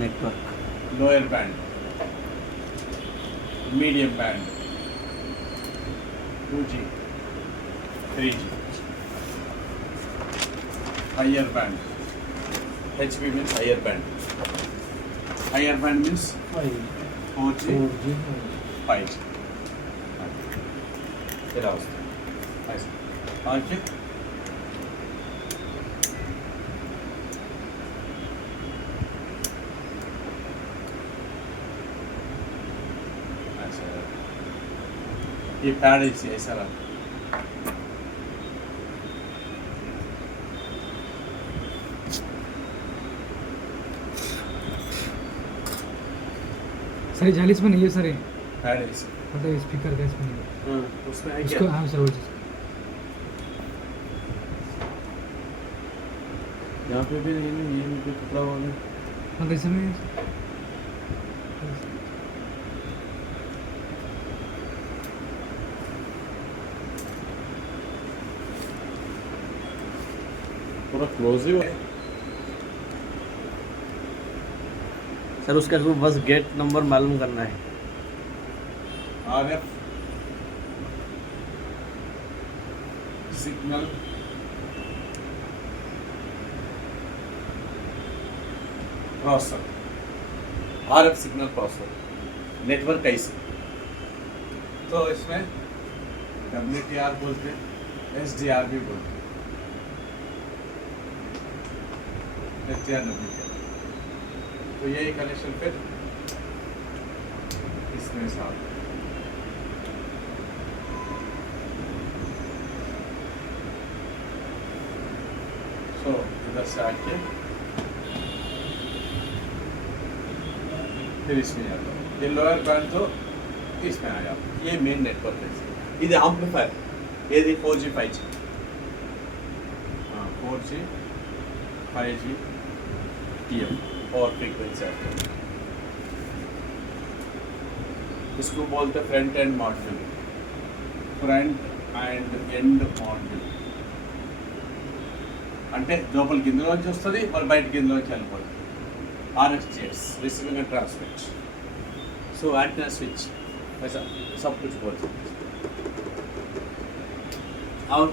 Network lower band, medium band, 2G, 3G, higher band, HB means higher band. Higher band means 4G, 5G. ఇలా వస్తుంది. Okay, ये pad इसे ऐसा रहा. Sir 40 में नहीं है सर ये पैड इसे मतलब स्पीकर का इसमें नहीं है उसमें है इसको क्या? हाँ सर वो चीज़ यहाँ पे भी नहीं है, ये भी टुकड़ा हुआ है. मतलब इसमें पूरा क्लोज ही है. सर उसका बस गेट नंबर मालूम करना है. RF signal processor, RF signal processor network कैसे. तो इसमें WTR बोलते हैं, SDR भी बोलते हैं. SDR WTR, तो यही कनेक्शन फिर इसमें साथ. तो इधर से आके फिर इसमें आता हूँ. ये लोअर बैंड तो इसमें आ जाता है. ये मेन नेटवर्क है. ఇది ఆంప్లిఫైర్ ఏది 4G 5G 4G 5G TM और फ्रीक्वेंसी आते हैं. इसको बोलते हैं front end module. Front end end module అంటే లోపల కిందలోంచి వస్తుంది, మరి బయట కిందలోంచి వెళ్ళిపోతుంది. RSGS receiving end transmit. So antenna switch ऐसा सब कुछ बोलते हैं. और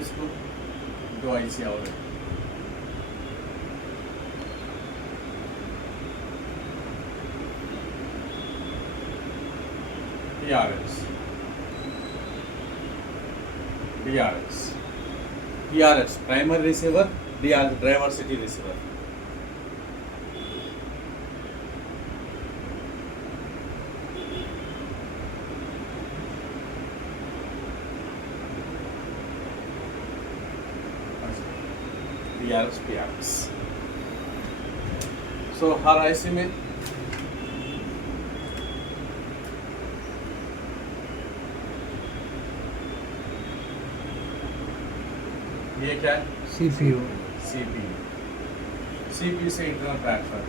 इसको 2 IC और है. DRS primary receiver, DRS diversity receiver. DRS PRS. सो हर IC में ये क्या है? CPU CPU से इंटरनल ट्रांसफर.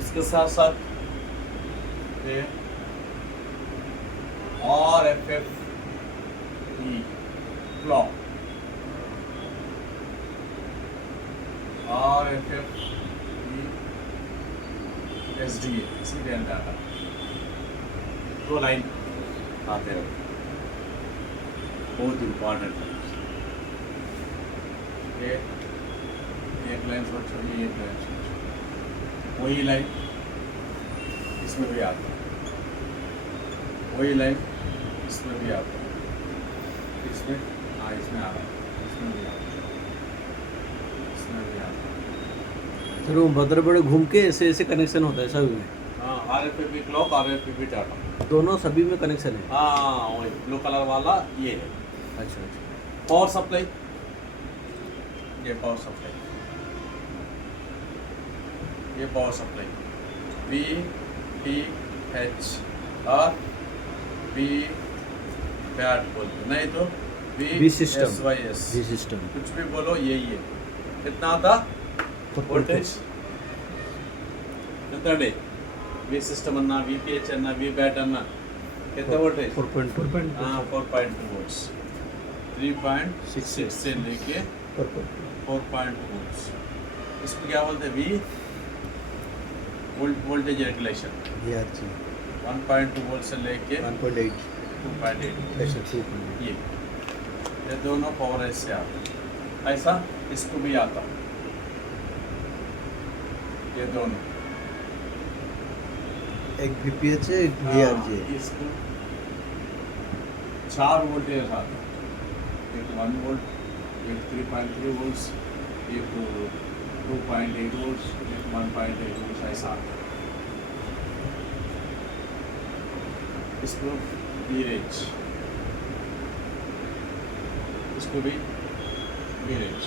इसके साथ साथ ये RFFE clock, RFFE SDA serial data. 2 line आते हैं, बहुत इम्पॉर्टेंट है. ये एक लाइन सोचो, ये एक लाइन सोचो. वही लाइन इसमें भी आता है, वही लाइन इसमें भी आता है. इसमें इसमें आ रहा है, इसमें भी आता है, इसमें भी आता है. सर वो बड़े घूम के ऐसे ऐसे कनेक्शन होता है सभी में. हाँ, RFFE क्लॉक, RFFE डाटा दोनों सभी में कनेक्शन है. हाँ, वही ब्लू कलर वाला ये है. अच्छा अच्छा. पावर सप्लाई, ये पावर सप्लाई, ये पावर सप्लाई VTH और V बैट बोलते, नहीं तो V सिस्टम. VSYS, जी सिस्टम. कुछ भी बोलो यही है. कितना आता वोल्टेज कितना डे. V सिस्टम अन्ना, VPH अन्ना, V बैट अन्ना, कितना वोल्टेज 4.2 4.2 हाँ 4.2 वोल्ट्स 3.6 से लेके 4.2 वोल्ट्स इसको क्या बोलते हैं V voltage regulation VRG 1.2 volt से लेके 1.8 2.8 ऐसे 2.8 ये दोनों पावर ऐसे आता ऐसा इसको भी आता ये दोनों एक VPH है एक VRG है इसको 4 वोल्टेज आता एक 1 वोल्ट एक 3.3 वोल्ट्स एक 2.8 वोल्ट्स एक 1.8 वोल्ट्स ऐसा आता इसको वीरेज इसको भी वीरेज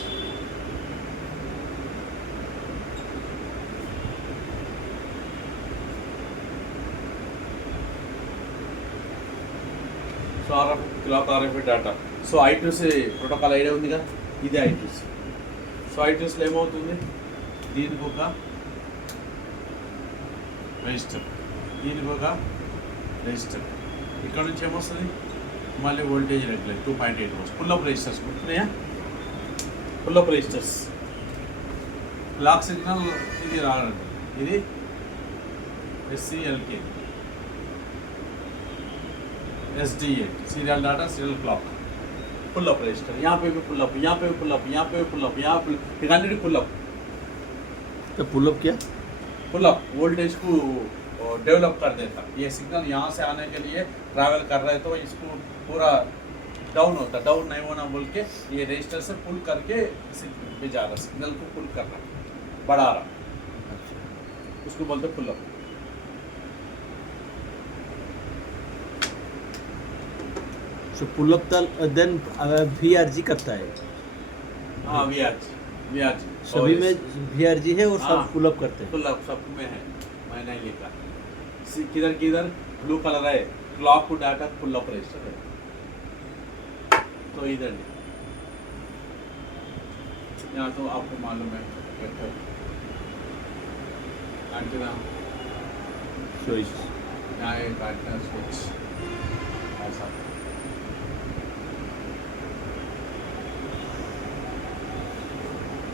so RF clock RF data so I2C protocol idea ఉంది కదా ఇదే I2C సో I2Cలో ఏమవుతుంది దీనికి ఒక రెజిస్టర్ దీనికి ఒక రెజిస్టర్ ఇక్కడ నుంచి ఏమొస్తుంది మళ్ళీ voltage regulate 2.8 volts pull up resistors గుర్తున్నాయా పుల్లప్ రెజిస్టర్స్ క్లాక్ సిగ్నల్ ఇది రానండి ఇది SCLK SDA serial data serial clock pull up resistor यहाँ पे भी पुल अप यहाँ पे भी पुल अप यहाँ पे भी पुल अप यहाँ पे ऑलरेडी पुल अप तो पुल अप क्या पुल अप वोल्टेज को डेवलप कर देता ये सिग्नल यहाँ से आने के लिए ट्रैवल कर रहे तो इसको पूरा डाउन होता डाउन नहीं होना बोल के ये रजिस्टर से पुल करके भेजा रहा सिग्नल को पुल कर रहा बढ़ा रहा उसको बोलते pull up so pull up then VRG करता है हाँ VRG सभी में VRG है और सब हाँ। पुल अप करते हैं पुल अप सब में है मैं नहीं लिखा किधर किधर ब्लू कलर है क्लॉक को डाटा पुल अप रजिस्टर है तो इधर नहीं यहाँ तो आपको मालूम है एंटीना स्विच यहाँ एक एंटीना स्विच ऐसा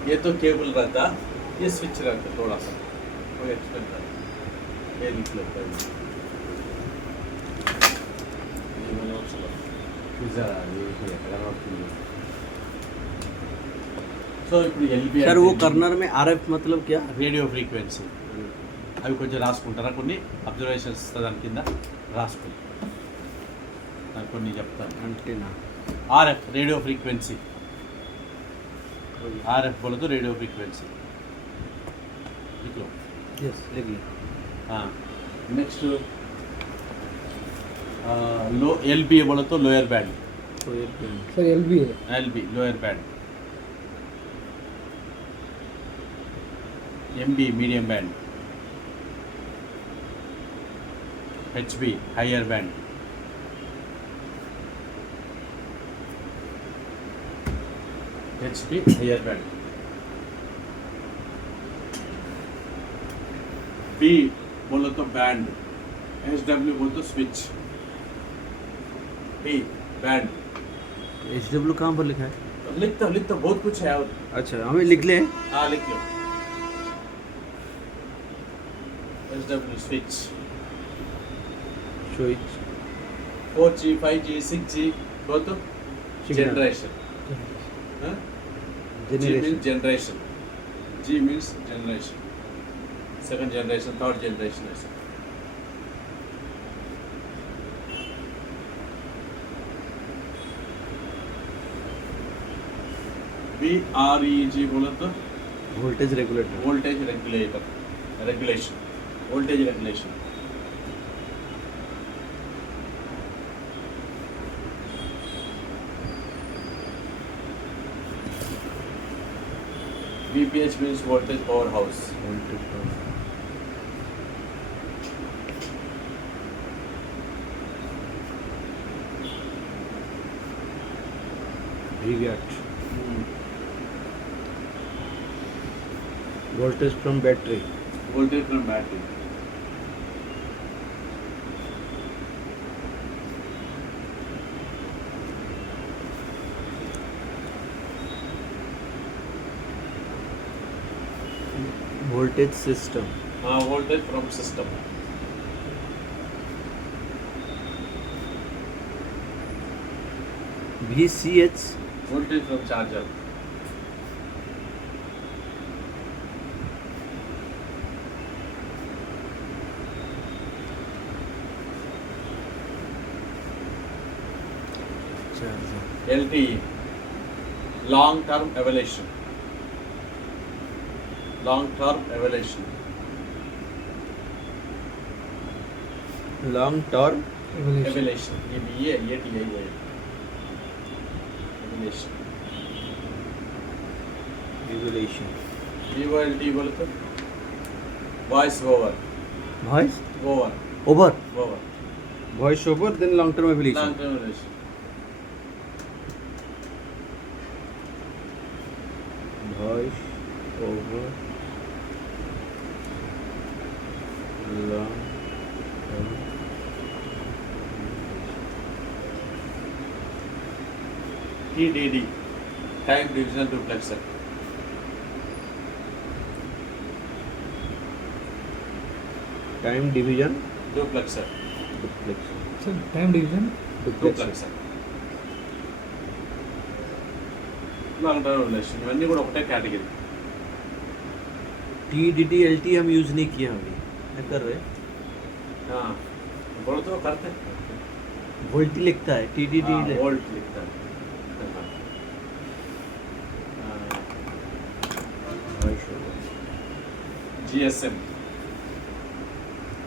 ये तो केबल रहता ये स्विच रहता थोड़ा सा कोई एक्सपेंड रहता ये लिख लेता है ये मैंने वो चला जरा ये अगर आप సో ఇప్పుడు ఎల్బి सर वो कर्नर में RF मतलब क्या రేడియో ఫ్రీక్వెన్సీ అవి కొంచెం రాసుకుంటారా కొన్ని అబ్జర్వేషన్స్ దాని కింద రాసుకుంటారు నాకు కొన్ని చెప్తాను antenna RF radio frequency RF बोलो तो रेडियो फ्रीक्वेंसी लिख लो यस लिखिए हाँ नेक्स्ट लो एलबी बोलो तो लोअर बैंड तो ये पेन सर LB है LB lower band MB medium band HB higher band HB higher band B बोलो तो बैंड एसडब्ल्यू बोलो तो स्विच बी बैंड HW कहाँ पर लिखा है लिखता बहुत कुछ है और अच्छा हमें लिख ले हाँ लिख लो SW switch switch 4G 5G 6G बोलो तो Signal. जनरेशन हाँ G generation means generation. G means generation. Second generation, third generation. ऐसा. VREG बोला तो voltage regulator voltage regulator, regulation, voltage regulation. VPH means voltage powerhouse. Voltage VVAT voltage from battery Voltage from battery. Voltage system voltage from system. VCH Voltage from charger. LTE, long term evaluation. Long term evaluation. Long term evaluation. Evaluation. EVA. Evaluation. Revolution VOLT बोलते voice over voice over over over voice over then long term evolution long term evaluation. Voice over long term TDD, time division duplexer. Time division Duplexer. Duplex Sir, time division. Duplexer. Long term evaluation. ఇవన్నీ కూడా ఒకటే category. TDD LT हम use नहीं किया अभी क्या कर रहे बोलो तो करते वोल्टी लिखता है TDD वोल्ट लिखता है. Voice over GSM,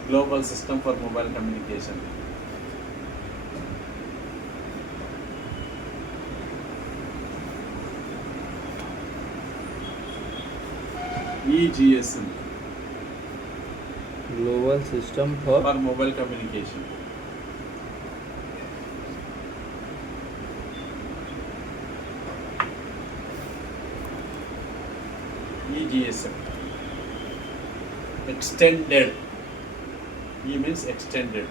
Global System for Mobile Communication. EGSM global system for for mobile communication. EGSM, extended. E means extended.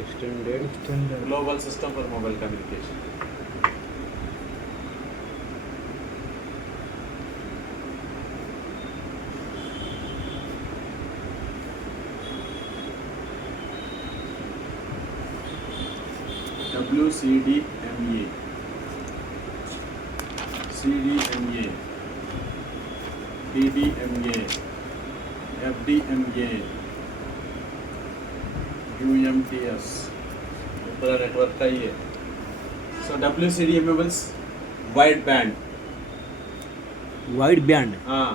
Extended Extended. Global System for Mobile Communication. WCDMA, CDMA, DDMA, FDMA, UMTS. पूरा network का ही है. So WCDMA means wide band. Wide band हाँ,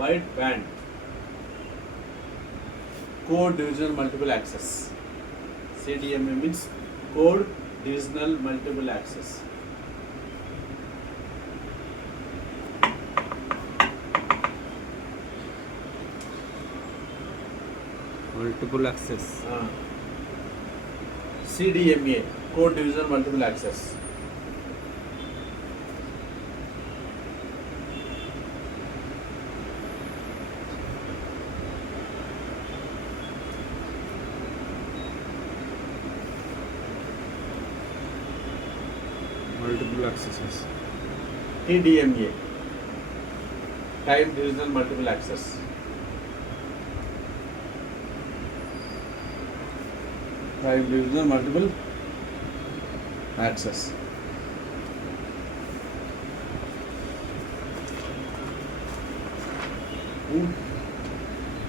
wide band. Code division multiple access. CDMA means code divisional multiple access. Multiple access CDMA, code division multiple access. Multiple accesses TDMA, time divisional multiple access. Time divisional multiple access.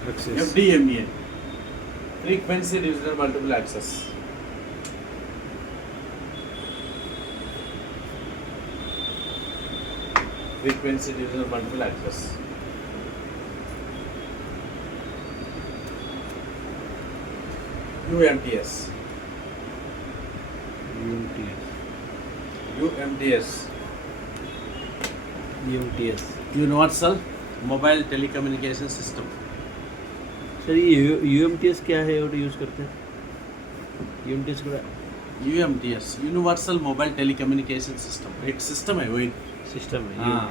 Access FDMA, frequency divisional multiple access. Frequency divisional multiple access. UMTS, UMTS UMTS, Universal Mobile Telecommunication System. Sir ये UMTS क्या है और use करते हैं UMTS को UMTS, Universal Mobile Telecommunication System. एक system है वही. सिस्टम है हाँ.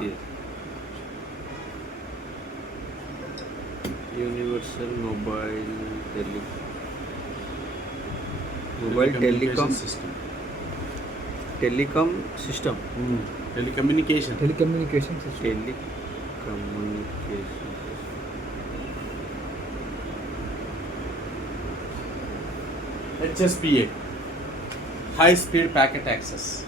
Universal mobile Telecommunication system. Telecom system Telecommunication. Telecommunication system. Communication. HSPA, high speed packet access.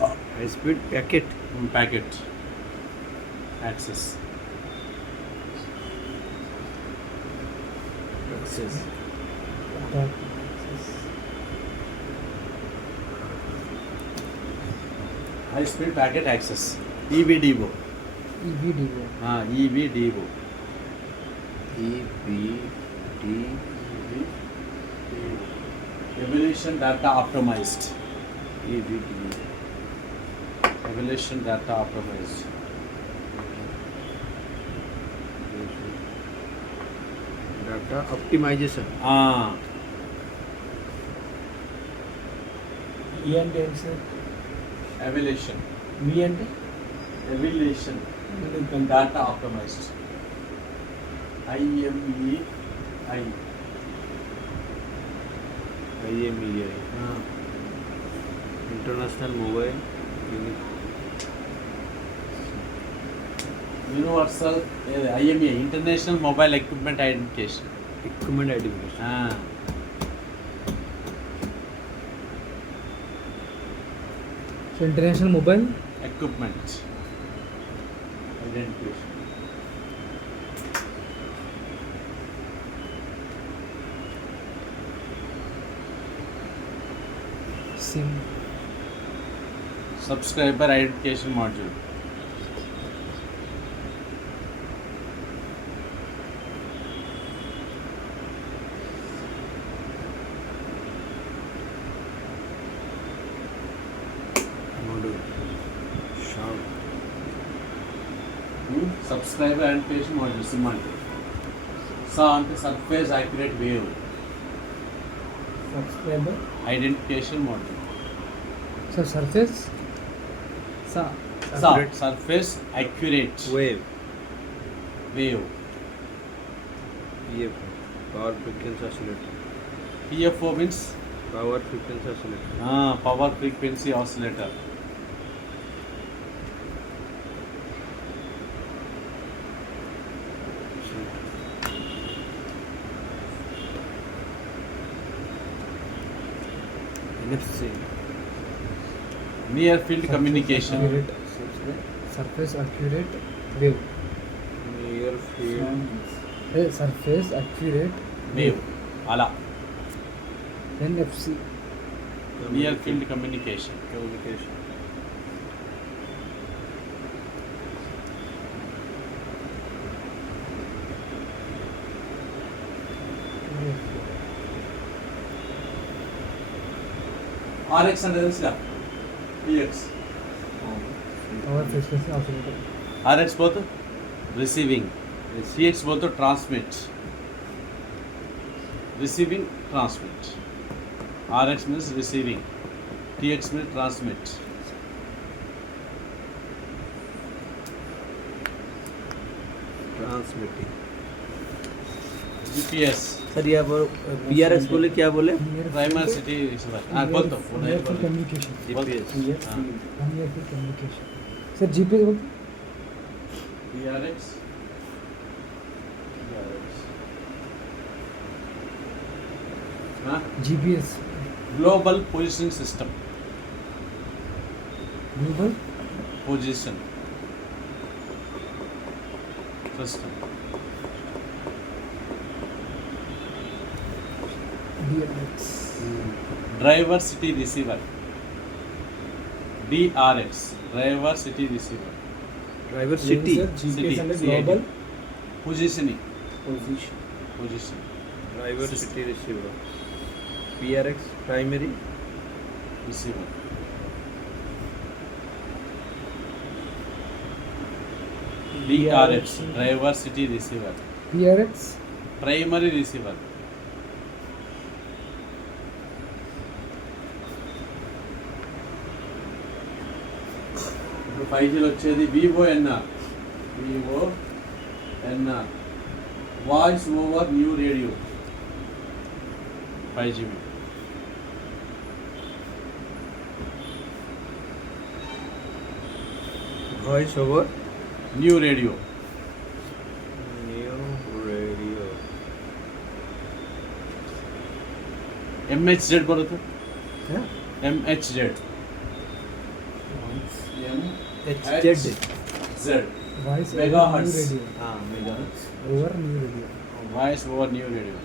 High speed packet. Packet access. Access. High speed packet access. EVDO. EVDO. EVDO. EBD. Evaluation data optimized. EBD. Evaluation data optimized. Data optimization. E అంటే ఏంటి sir? Evaluation. మీ అంటే Evaluation data optimized. IMEI. IMEI. International Mobile Unit. Universal IMEI, International Mobile Equipment Identification. Equipment identification. So international mobile Equipment Identification. SIM Subscriber Identification Module. Module. Sharp. Subscriber Identification Module. SIM అంటే SA అంటే Surface Accurate Wave subscriber Identification Module. Sir surface SA Surface Accurate Wave. Wave. PF. Power Frequency Oscillator. PFO means Power Frequency Oscillator. Power Frequency Oscillator. NFC. Near Field Communication. Surface accurate wave Near field. Surface accurate Wave. అలా NFC Near Field Communication. Communication. RX అంటే తెలుసుగా PX. Power frequency oscillator RX both receiving. CX both transmit. Receiving, transmit. RX means receiving. TX means transmit. Transmitting. GPS. Sir ये आप PRX बोले क्या बोले? Primary city receiver. बोल तो near field communication GPS. Near field communication sir GPS बोलते PRX. GPS Global Positioning System. Global Position System. DLX Driver City Receiver. DRX. Driver City Receiver. Driver city. GPS అంటే CID. Global Positioning. Position Position. Driver System. city receiver. PRX primary. Receiver. DRX. Driver City Receiver. పిఆర్ఎక్స్ Primary Receiver. ఇప్పుడు 5Gలో వచ్చేది VoNR. Voice over new radio 5G. Voice over new radio new radio MHZ ಬರುತ್ತೆ Yeah. MHZ HZ. Z Voice Megahertz. over new radio. हाँ megahertz Over new radio. Voice over new radio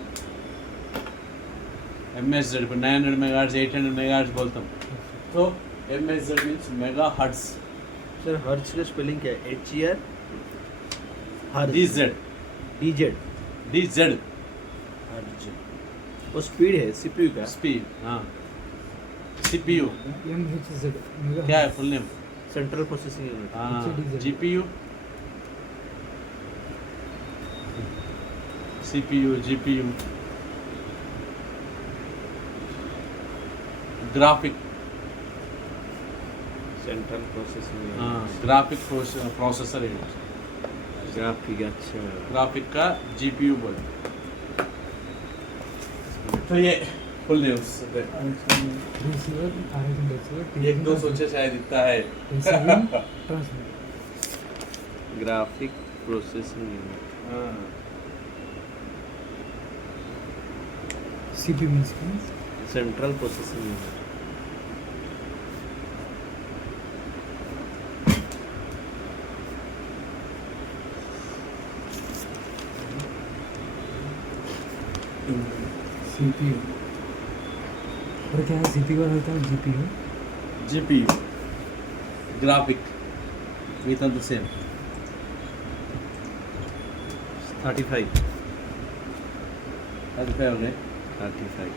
MHZ को 900 megahertz 800 megahertz बोलता हूँ तो MHZ means mega hertz sir hertz का spelling क्या है HER hertz DZ DZ hertz वो speed है CPU का स्पीड हाँ CPU MHZ. Megahertz. क्या है full name central processing unit हाँ DZ. GPU CPU GPU graphic central processing हाँ ग्राफिक प्रोसेसर यूनिट ग्राफिक अच्छा ग्राफिक का GPU बोलते हैं। तो ये full news Receiver, RF receiver. एक दो सोचे शायद इतना है Receiving, transmit. Graphic processing unit हाँ CPU means central processing unit CPU. और क्या है CPU का होता है GPU. GPU graphic both are the same 35 35 हो गए 35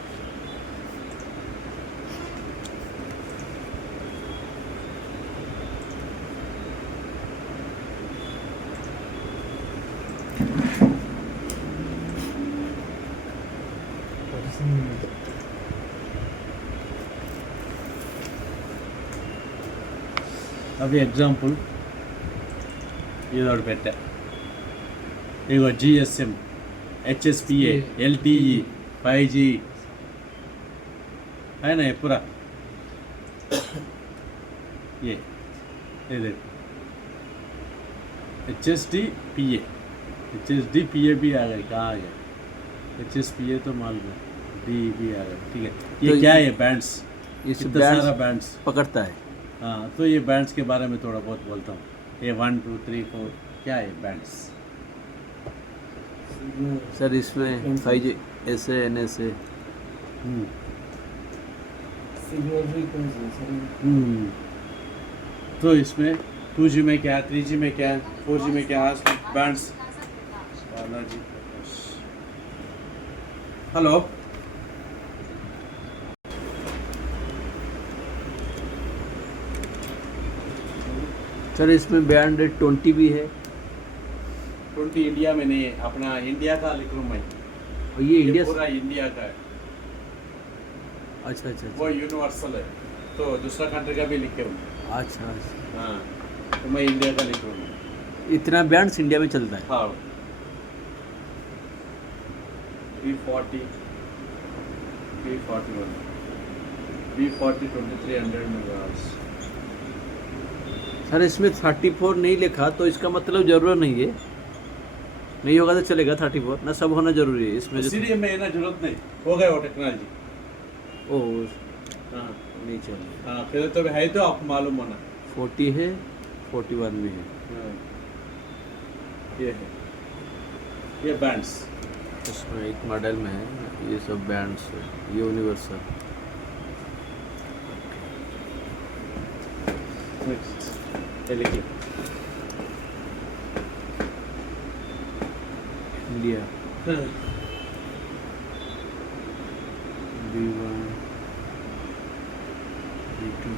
Processing unit. అవి ఎగ్జాంపుల్ ఇదొకటి పెట్టా ఇగో GSM HSPA LTE 5G है ना ये पूरा ये देखो HSDPA HSDPA भी आ गए कहाँ आ गया HSPA तो मालूम है D भी आ गया ठीक है ये तो क्या है बैंड्स इस इतना सारा बैंड्स पकड़ता है हाँ तो ये बैंड्स के बारे में थोड़ा बहुत बोलता हूँ ये 1 2 3 4 क्या है बैंड्स सर इसमें 5G SA NSA तो इसमें 2G में क्या 3G में क्या 4G में क्या बैंड्स हेलो सर इसमें बैंड 20 भी है 20 इंडिया में नहीं है अपना इंडिया का लिख लूँ मैं और ये इंडिया पूरा इंडिया का है अच्छा अच्छा वो अच्छा यूनिवर्सल है तो दूसरा कंट्री का भी लिखे हूँ अच्छा अच्छा हाँ तो मैं इंडिया का लिख रहा हूँ इतना बैंड्स इंडिया में चलता है हाँ 340 341 B40 2300 मेगाहर्ट्ज सर इसमें 34 नहीं लिखा तो इसका मतलब ज़रूरत नहीं है नहीं होगा तो चलेगा 34 ना सब होना जरूरी है इसमें जो सीडीएम में ना जरूरत नहीं हो गया वो टेक्नोलॉजी ओ हाँ नहीं चाहिए हाँ फिर तो है तो आपको मालूम होना 40 है 41 में है हाँ ये है ये बैंड्स इसमें एक मॉडल में है ये सब बैंड्स है यूनिवर्सल ये लिखिए India B1 B2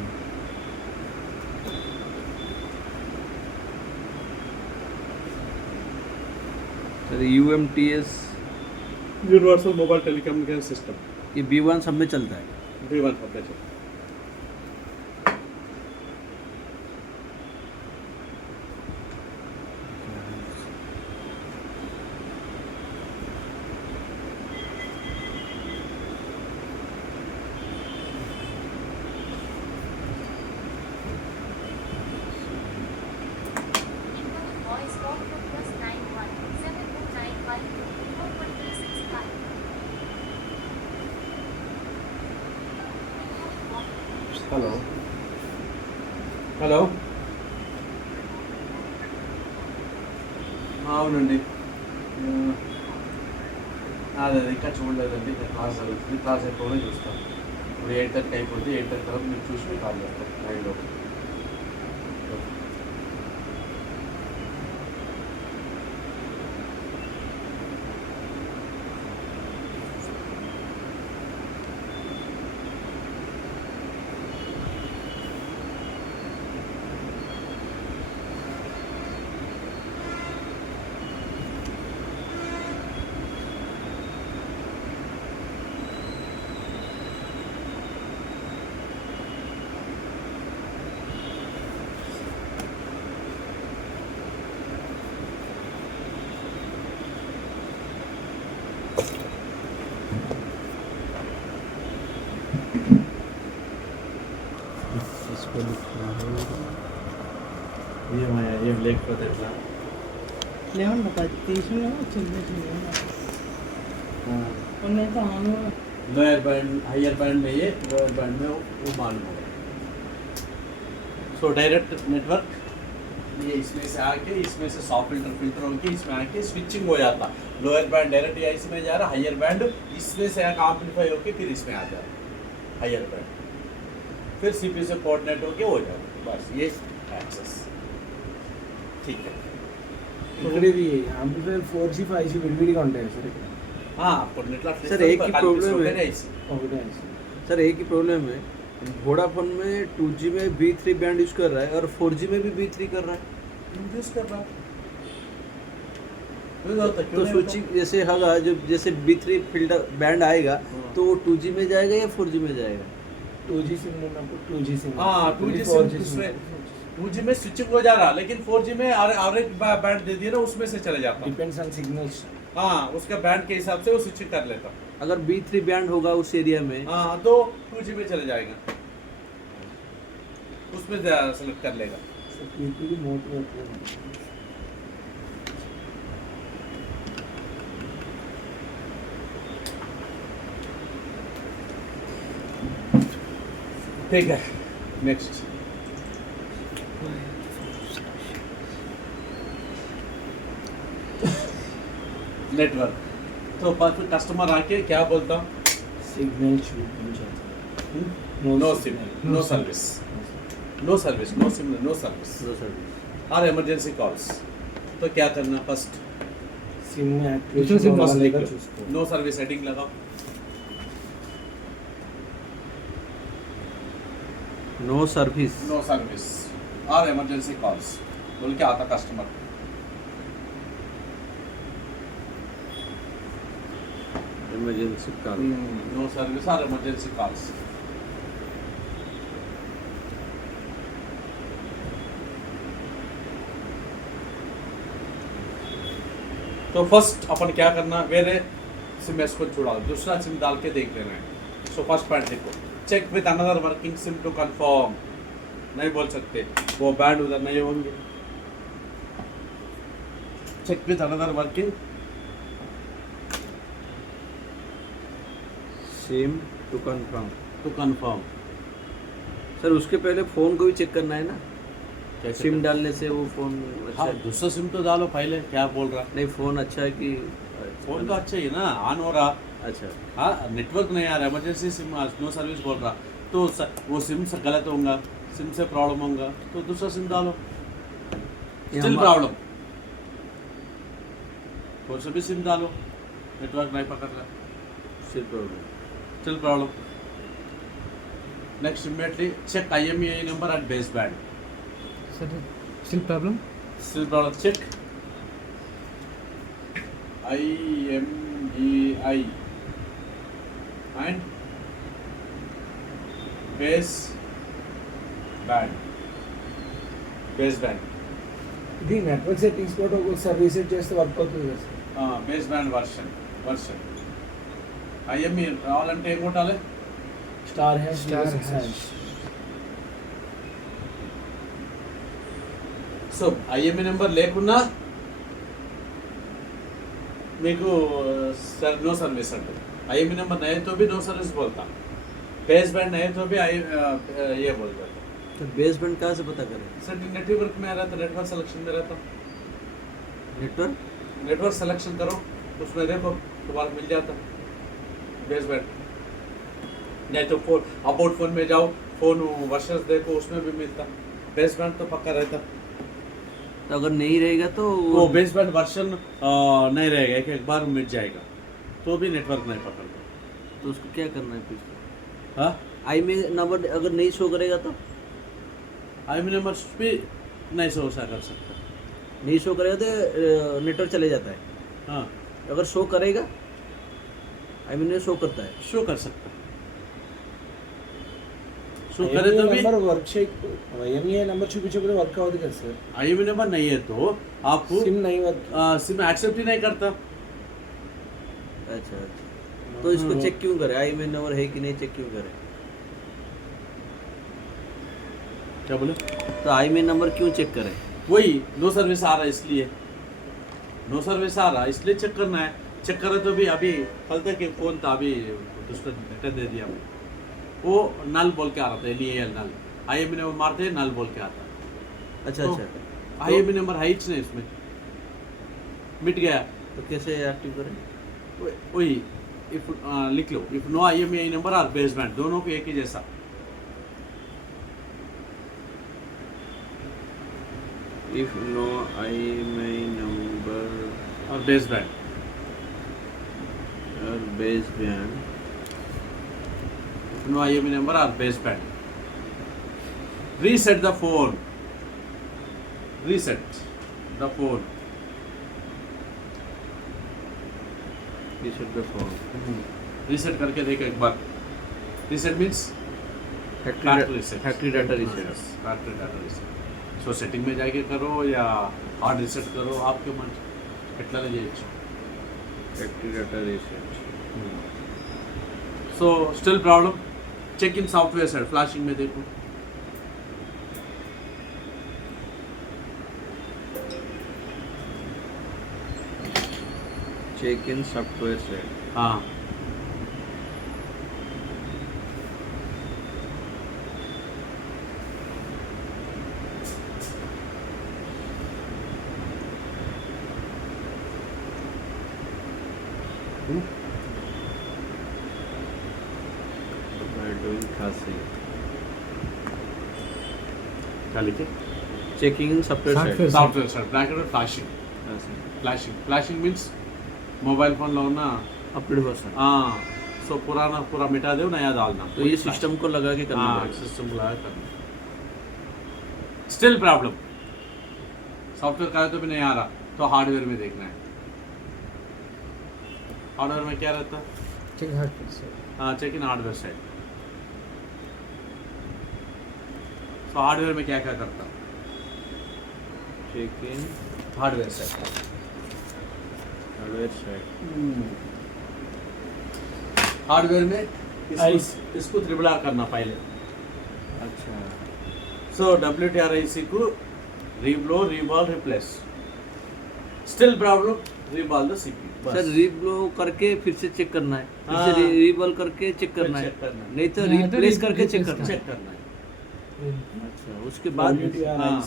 sir UMTS universal mobile telecommunication system ये B1 सब में चलता है B1 पता चल హలో హలో అవునండి అదే ఇంకా చూడలేదండి ఇంకా క్లాస్ జరుగుతుంది క్లాస్ అయిపోయినా చూస్తాను ఇప్పుడు 8:30 అయిపోతే 8:30 తర్వాత మీరు చూసి మీకు కాల్ చేస్తాను లైవ్లో इसको लिखना है ఏమయ్యా ఏం లేకపోతే ఎట్లా లేవండి పది తీసుకున్నా చిన్న ఉన్నైతే ఆను लोअर बैंड हायर बैंड में ये लोअर बैंड में वो मालूम होगा सो डायरेक्ट नेटवर्क ये इसमें से आके इसमें से सॉफ्ट फिल्टर फिल्टर होके इसमें आके स्विचिंग हो जाता लोअर बैंड डायरेक्ट या इसमें जा रहा हायर बैंड इसमें से आके एम्पलीफाई होके फिर इसमें आ जा रहा हायर बैंड फिर सीपीयू से कोऑर्डिनेट होके हो जाता बस ये एक्सेस ठीक है ఇక్కడ ఇది యాంప్లిఫైర్ 4G 5G విడివిడిగా ఉంటాయి సార్ ఇక్కడ हाँ कोऑर्डिनेट सर, एक ही problem है। ఒకటే सर एक ही प्रॉब्लम है वोडाफोन में 2G में B3 बैंड यूज कर रहा है और 4G में भी B3 कर रहा है यूज कर रहा तो स्विचिंग जैसे होगा जब जैसे B3 फिल्टर बैंड आएगा तो वो 2G में जाएगा या 4G में जाएगा 2G सिम ఉన్నప్పుడు 2G సిమ్ हाँ 2G से 2G में स्विचिंग हो जा रहा लेकिन 4G में एवरेज बैंड दे दिया ना उसमें से चले जाता డిపెండ్స్ ఆన్ సిగ్నల్స్ हाँ उसका बैंड के हिसाब से वो स्विचिंग कर लेता अगर B3 बैंड होगा उस एरिया में हाँ तो 2G में चले जाएगा उसमें सेलेक्ट कर लेगा ఇది మోటర్ ठीक है नेक्स्ट नेटवर्क तो फिर कस्टमर आके क्या बोलता సిగ్నల్ చూపించాలి no SIM no service no service no SIM no service No service. और इमरजेंसी कॉल्स तो क्या करना फर्स्ट సిమ్ दूसरा యాక్టివేషన్ SIM అవ్వాలా फर्स्ट లేదా लिख చూసుకో नो सर्विस हेडिंग लगाओ नो सर्विस नो सर्विस और इमरजेंसी कॉल्स बोल के आता customer emergency call no service और इमरजेंसी कॉल्स तो फर्स्ट अपन क्या करना मेरे सिम एस को छुड़ा दूसरा सिम डाल के देख लेना है सो फर्स्ट पॉइंट देखो check with another working SIM to confirm नहीं बोल सकते वो बैंड उधर नहीं होंगे check with another working SIM to confirm to confirm sir उसके पहले फोन को भी चेक करना है ना सिम डालने से वो फोन अच्छा हाँ है दूसरा सिम तो डालो पहले क्या बोल रहा नहीं फोन अच्छा है कि फोन तो अच्छा ही ना ऑन हो रहा अच्छा हाँ नेटवर्क नहीं आ रहा इमरजेंसी सिम नो सर्विस बोल रहा तो वो सिम से गलत होगा सिम से प्रॉब्लम होगा तो दूसरा सिम डालो स्टिल प्रॉब्लम कौन सा भी सिम डालो नेटवर्क नहीं पकड़ रहा सिर्फ problem still problem next immediately check IMEI number at baseband sir still problem still problem check IMEI and baseband ఇది నెట్వర్క్ సెట్టింగ్స్ కూడా ఒకసారి రీసెట్ చేస్తే వర్క్ అవుతుంది కదా సార్ baseband version IME రావాలంటే ఏం కొట్టాలి star hash so IME number లేకున్నా మీకు नो सर्विस అంటే IME నెంబర్ नहीं तो भी नो सर्विस बोलता बेस बैंड है तो भी ये बोल रहा था तो बेस बैंड कहाँ से पता करें? सर नेटवर्क में आ रहा था, नेटवर्क सिलेक्शन में रहता, नेटवर्क सिलेक्शन करो उसमें देखो तुम्हारा मिल जाता बेस बैंड। नहीं तो फोन अबाउट फोन में जाओ, फोन वर्सेस देखो उसमें भी मिलता, बेस बैंड तो पक्का रहता। तो अगर नहीं रहेगा तो वो बेस बैंड वर्जन नहीं रहेगा, एक बार मिट जाएगा तो भी नेटवर्क नहीं पकड़ता। तो उसको क्या करना है फिर? हाँ आई में नंबर अगर नहीं शो करेगा तो आई मी नंबर भी नहीं सो कर सकता। नहीं शो करेगा तो नेटवर्क चले जाता है। हाँ अगर शो करेगा आई मीन शो करता है। शो कर सकता, शो करे तो भी నెంబర్ వర్క్ ఐఎంఈఐ నెంబర్ చూపించకపోతే వర్క్ అవ్వదు కదా సార్. आई मी नंबर नहीं है तो आपको సిమ్ नहीं वर्क. सिम एक्सेप्ट ही नहीं करता। अच्छा अच्छा, तो इसको चेक क्यों करें? आई में नंबर है कि नहीं चेक क्यों करें? क्या बोले? तो आई में नंबर क्यों चेक करें? वही नो सर्विस आ रहा है इसलिए, नो सर्विस आ रहा है इसलिए चेक करना है। चेक करे तो भी अभी कल तक एक फोन था, अभी उसको डेटा दे दिया वो नल बोल के आ रहा था, NAL नल। IME नंबर मारते हैं नल बोल के आता। अच्छा तो अच्छा, IME नंबर है ही नहीं इसमें, मिट गया। तो कैसे एक्टिव करें? वही इफ लिख लो, इफ नो IMEI नंबर और बेस बैंड दोनों को एक ही जैसा। इफ नो आई में नंबर और बेस बैंड और base band, no IMEI number और base band, reset the phone, reset the phone. Reset the phone, reset करके देखो एक बार। Reset means factory data reset. Factory data reset. So setting में जाके करो या हार्ड रीसेट करो, आपके मन ఎట్లనే చేయొచ్చు। Factory data reset. So still problem, check in software side, flashing में देखो। चेक इन सॉफ्टवेयर से। हाँ क्या लिखे? Checking in software Software. Software side bracket में flashing. Flashing, flashing means mobile phone लो ना, अपडेट वर्जन। हाँ, सो पुराना पूरा मिटा दो, नया डालना। तो ये सिस्टम को लगा के करना हाँ, पड़ेगा। सिस्टम लगा करना। स्टिल प्रॉब्लम, सॉफ्टवेयर का है तो भी नहीं आ रहा, तो हार्डवेयर में देखना है। हार्डवेयर में क्या रहता? चेक हार्डवेयर से. हाँ, चेक इन हार्डवेयर साइड। तो हार्डवेयर में क्या क्या करता? Check in hardware side. Hardware side. Hardware में इसको ट्रिपल आर करना पहले। अच्छा, सो WTRIC को reblow, reball, replace. Still problem, reball the CPU। Sir reblow करके फिर से चेक करना है, फिर हाँ। से रीबॉल करके चेक करना है, चेक करना है। नहीं तो नहीं तो रिप्लेस करके replace चेक करना है। चेक करना है। अच्छा, उसके बाद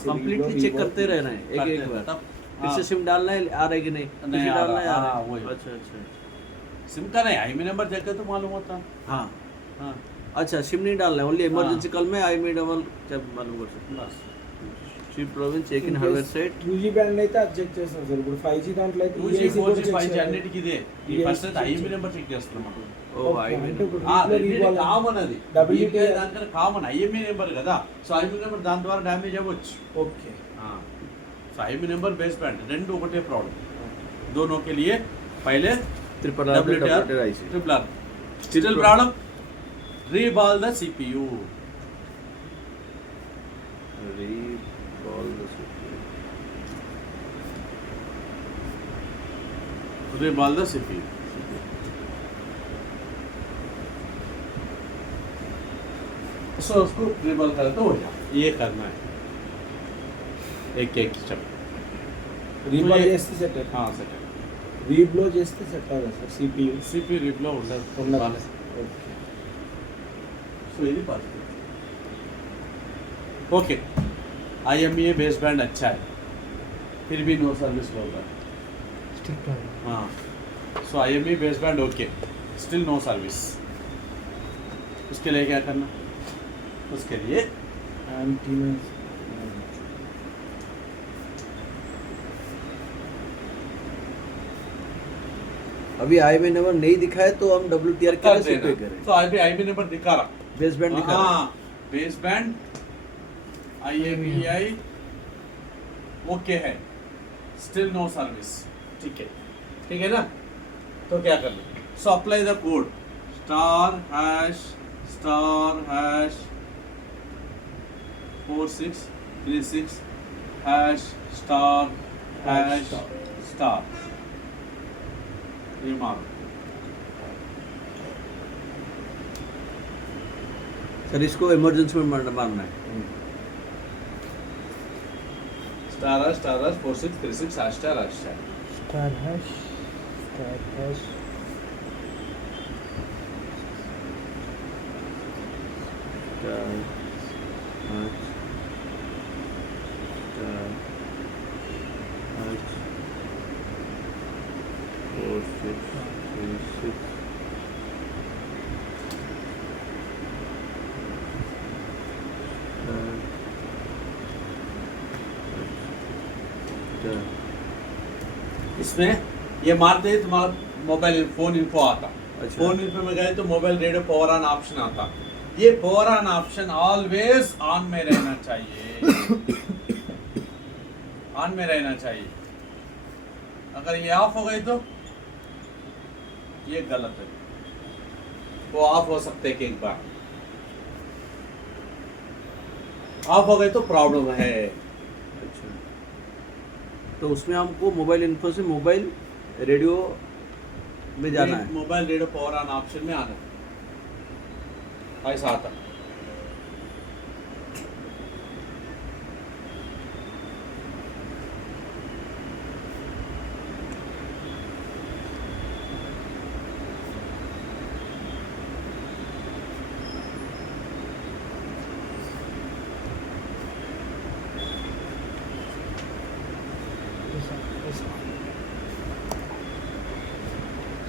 कंप्लीटली चेक करते रहना है एक एक बार। तब फिर से सिम डालना है, आ रहा है कि नहीं, फिर नहीं से आ डालना है, रहा, आ रहा हाँ, है। वही। अच्छा अच्छा सिम का नहीं, IMEI नंबर देखकर तो मालूम होता। हाँ, हाँ, अच्छा सिम नहीं डालना है, ओनली इमरजेंसी हाँ। कॉल में आई में डबल जब मालूम कर सकते हैं। बस। Ship province check in hardware site. 2G band అయితే అది చెక్ చేస్తాం సార్. ఇప్పుడు 5G దాంట్లో అయితే 2G, EIC 4G, కూడా చెక్ 5G చేయాలి. అన్నిటికీ ఇదే. ఈ EIC ఫస్ట్ అయితే చెక్ IMEI చేయాలి. నెంబర్ చెక్ చేస్తున్నాం. ఓ ఐ ఓకే, में అంటే ఇప్పుడు ఆ, దీంట్లో రెండిటి రీబాల్ కామన్ అది. WTI దానికన్నా కామన్ IMEI నెంబర్ కదా. సో IMEI నెంబర్ దాని ద్వారా డ్యామేజ్ అవ్వచ్చు. Okay. So IMEI number base band రెండు ఒకటే ప్రాబ్లం. दोनों के लिए पहले triple R WTR, IC. Triple R. Still problem, reball the CPU। Reball the CPU। Reball the CPU। So उसको रीबॉल करा तो हो जाए। ये करना है एक एक स्टेप। రీబాల్ చేస్తే సెట్ అవుతుంది. हाँ सेट రీబ్లో చేస్తే సెట్ అవుతుంది సార్ CPU. CPU रीबॉल ఉండదు. ఉండదు. ఓకే. इसको यदि positive. Okay, IMEI base band अच्छा है, फिर भी नो सर्विस बोल रहा है। स्टिक प्रॉब्लम हाँ, so IMEI base band okay, still no service. उसके लिए क्या करना? उसके लिए एंटी में अभी IMEI नंबर नहीं दिखाए तो हम WTR कर कैसे पे देना। करें? तो IMEI नंबर दिखा रहा, बेस बैंड दिखा रहा है। हाँ, बेस बैंड IMEI ओके है, स्टिल नो सर्विस। ठीक है ना? तो क्या करना? सो अप्लाई द कोड *#4636# *** ये मारो। सर इसको इमरजेंसी में मारना है। **4636# *** स्टार हैश इसमें ये मारते ही तुम्हारा मोबाइल फोन इन्फो आता। अच्छा। फोन इन्फो में गए तो mobile radio power on option आता। ये power on option always on में रहना चाहिए, ऑन में रहना चाहिए। अगर ये ऑफ हो गई तो ये गलत है, वो ऑफ हो सकते हैं कि एक बार ऑफ हो गए तो प्रॉब्लम है। अच्छा, तो उसमें हमको मोबाइल इन्फो से मोबाइल रेडियो में जाना है। Mobile radio power on option में आना है, ऐसा आता।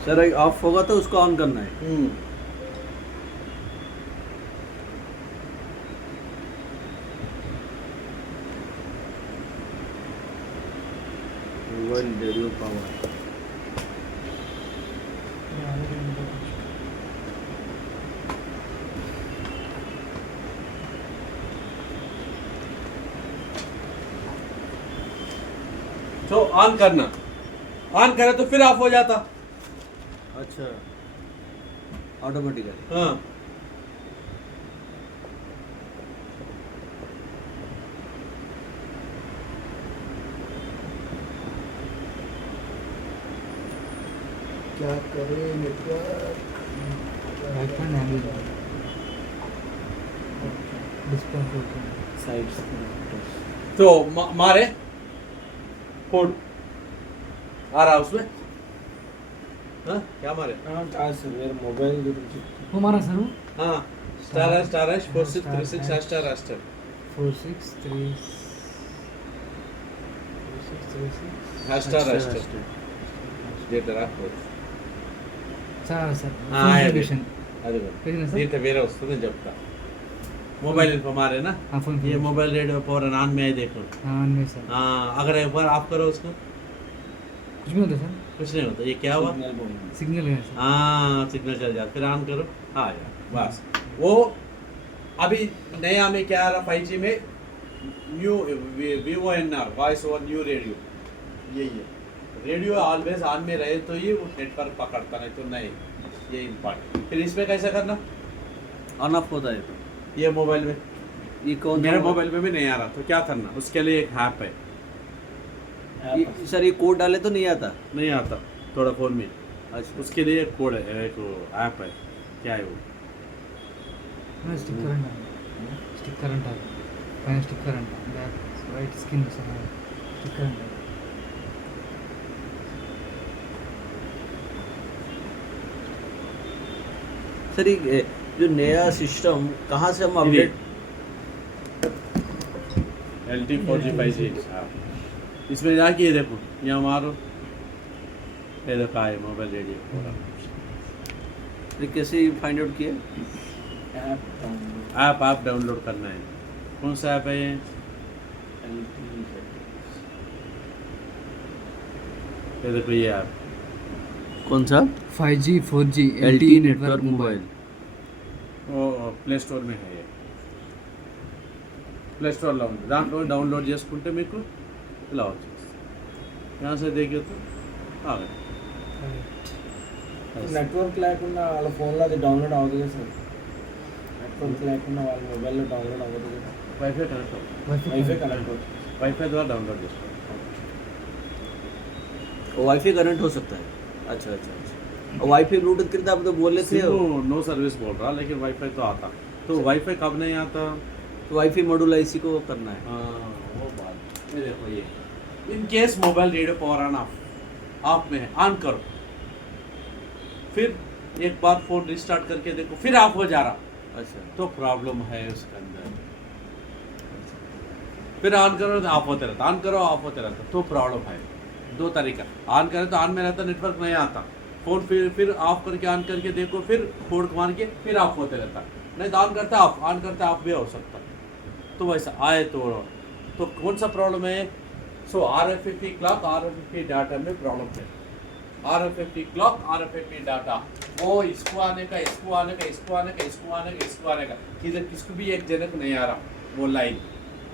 सर ऑफ होगा तो उसको ऑन करना है। Mobile radio power. तो ऑन करना, ऑन करे तो फिर ऑफ हो जाता। अच्छा, ऑटोमेटिकली। हाँ, क्या करें network right hand handle display sides तो मारे कोड आ रहा उसमें। हाँ, क्या मारे? आज सर मेरा मोबाइल वो मारा सर वो हाँ, **4636# *** 4636 డేటా రాకపోతే సార్ సార్ అది పెట్టినా సార్? దీంట్లో వేరే వస్తుందని చెప్తా। मोबाइल इन्फो मारे ना, हाँ फोन ये मोबाइल रेडियो पावर ऑन में है, देखो। हाँ नहीं सर हाँ, अगर एक बार ऑफ करो उसको कुछ भी होता सर, कुछ नहीं होता। ये क्या हुआ? सिग्नल है सर। हाँ, सिग्नल चल जाता, फिर ऑन करो। हाँ यार, बस वो अभी नया में क्या आ रहा 5G में, new VoNR voice over new radio, यही है। रेडियो ऑलवेज ऑन में रहे तो ये नेटवर्क पकड़ता, नहीं तो नहीं। ये इम्पॉर्टेंट। फिर इसमें कैसे करना? ऑन ऑफ होता है तो ये मोबाइल में, ये कौन मेरे सा मोबाइल में भी नहीं आ रहा, तो क्या करना? उसके लिए एक ऐप है। सर ये कोड डाले तो नहीं आता। नहीं आता थोड़ा फोन में, अच्छा, उसके लिए एक कोड है, एक ऐप है। क्या है वो? हाँ स्टिक करंट है, स्टिक करंट है, पहले स्टिक करंट है, बैक राइट स्किन से है स्टिक करंट है। सर ये जो नया सिस्टम कहाँ से हम अपडेट LT 4G 5G इसमें जाके ये देखो यहाँ मारो, ये देखो आए मोबाइल रेडियो पूरा कैसे फाइंड आउट किए? ऐप डाउनलोड करना है। कौन सा ऐप है ये? ये देखो ये ऐप कौन सा? 5G 4G LTE network mobile. वो ప్లే స్టోర్ में है ये, ప్లే స్టోర్లో ఉంది, దాంట్లో డౌన్లోడ్ చేసుకుంటే మీకు ఇలా వచ్చేస్తుంది। यहाँ से देखिए तो आ गए। నెట్వర్క్ లేకుండా వాళ్ళ ఫోన్లో అది డౌన్లోడ్ అవ్వదు కదా సార్? నెట్వర్క్ లేకుండా వాళ్ళ మొబైల్లో డౌన్లోడ్ అవ్వదు కదా? వైఫై కనెక్ట్ అవుతుంది, వైఫై కనెక్ట్ అవుతుంది। వైఫై ద్వారా डाउनलोड చేసుకోండి। वाईफाई कनेक्ट हो सकता है? अच्छा अच्छा अच्छा। और वाईफाई ब्लूटूथ के लिए आप तो बोल रहे थे, नो सर्विस बोल रहा, लेकिन वाईफाई तो आता। तो वाईफाई कब नहीं आता? तो वाईफाई मॉड्यूल IC को करना है। हाँ वो बात। ये देखो ये in case mobile radio power on off में है, ऑन करो, फिर एक बार फोन रिस्टार्ट करके देखो, फिर ऑफ हो जा रहा, अच्छा तो प्रॉब्लम है उसके अंदर। फिर ऑन करो तो ऑफ होते रहता, ऑन करो ऑफ होते रहता, तो प्रॉब्लम है। दो तरीका, ऑन करे तो ऑन में रहता, नेटवर्क नहीं आता, फोन फिर ऑफ करके ऑन करके देखो, फिर कोड मार के फिर ऑफ होते रहता, नहीं तो ऑन करता ऑफ, ऑन करता ऑफ भी हो सकता। तो वैसा आए तो कौन सा प्रॉब्लम है? सो RFFE क्लॉक RFFE डाटा में प्रॉब्लम है। RFFE क्लॉक RFFE डाटा वो इसको आने का, इसको आने का, इसको आने का, इसको आने का, इसको आने का, किधर किसको भी एक जनक नहीं आ रहा वो लाइन,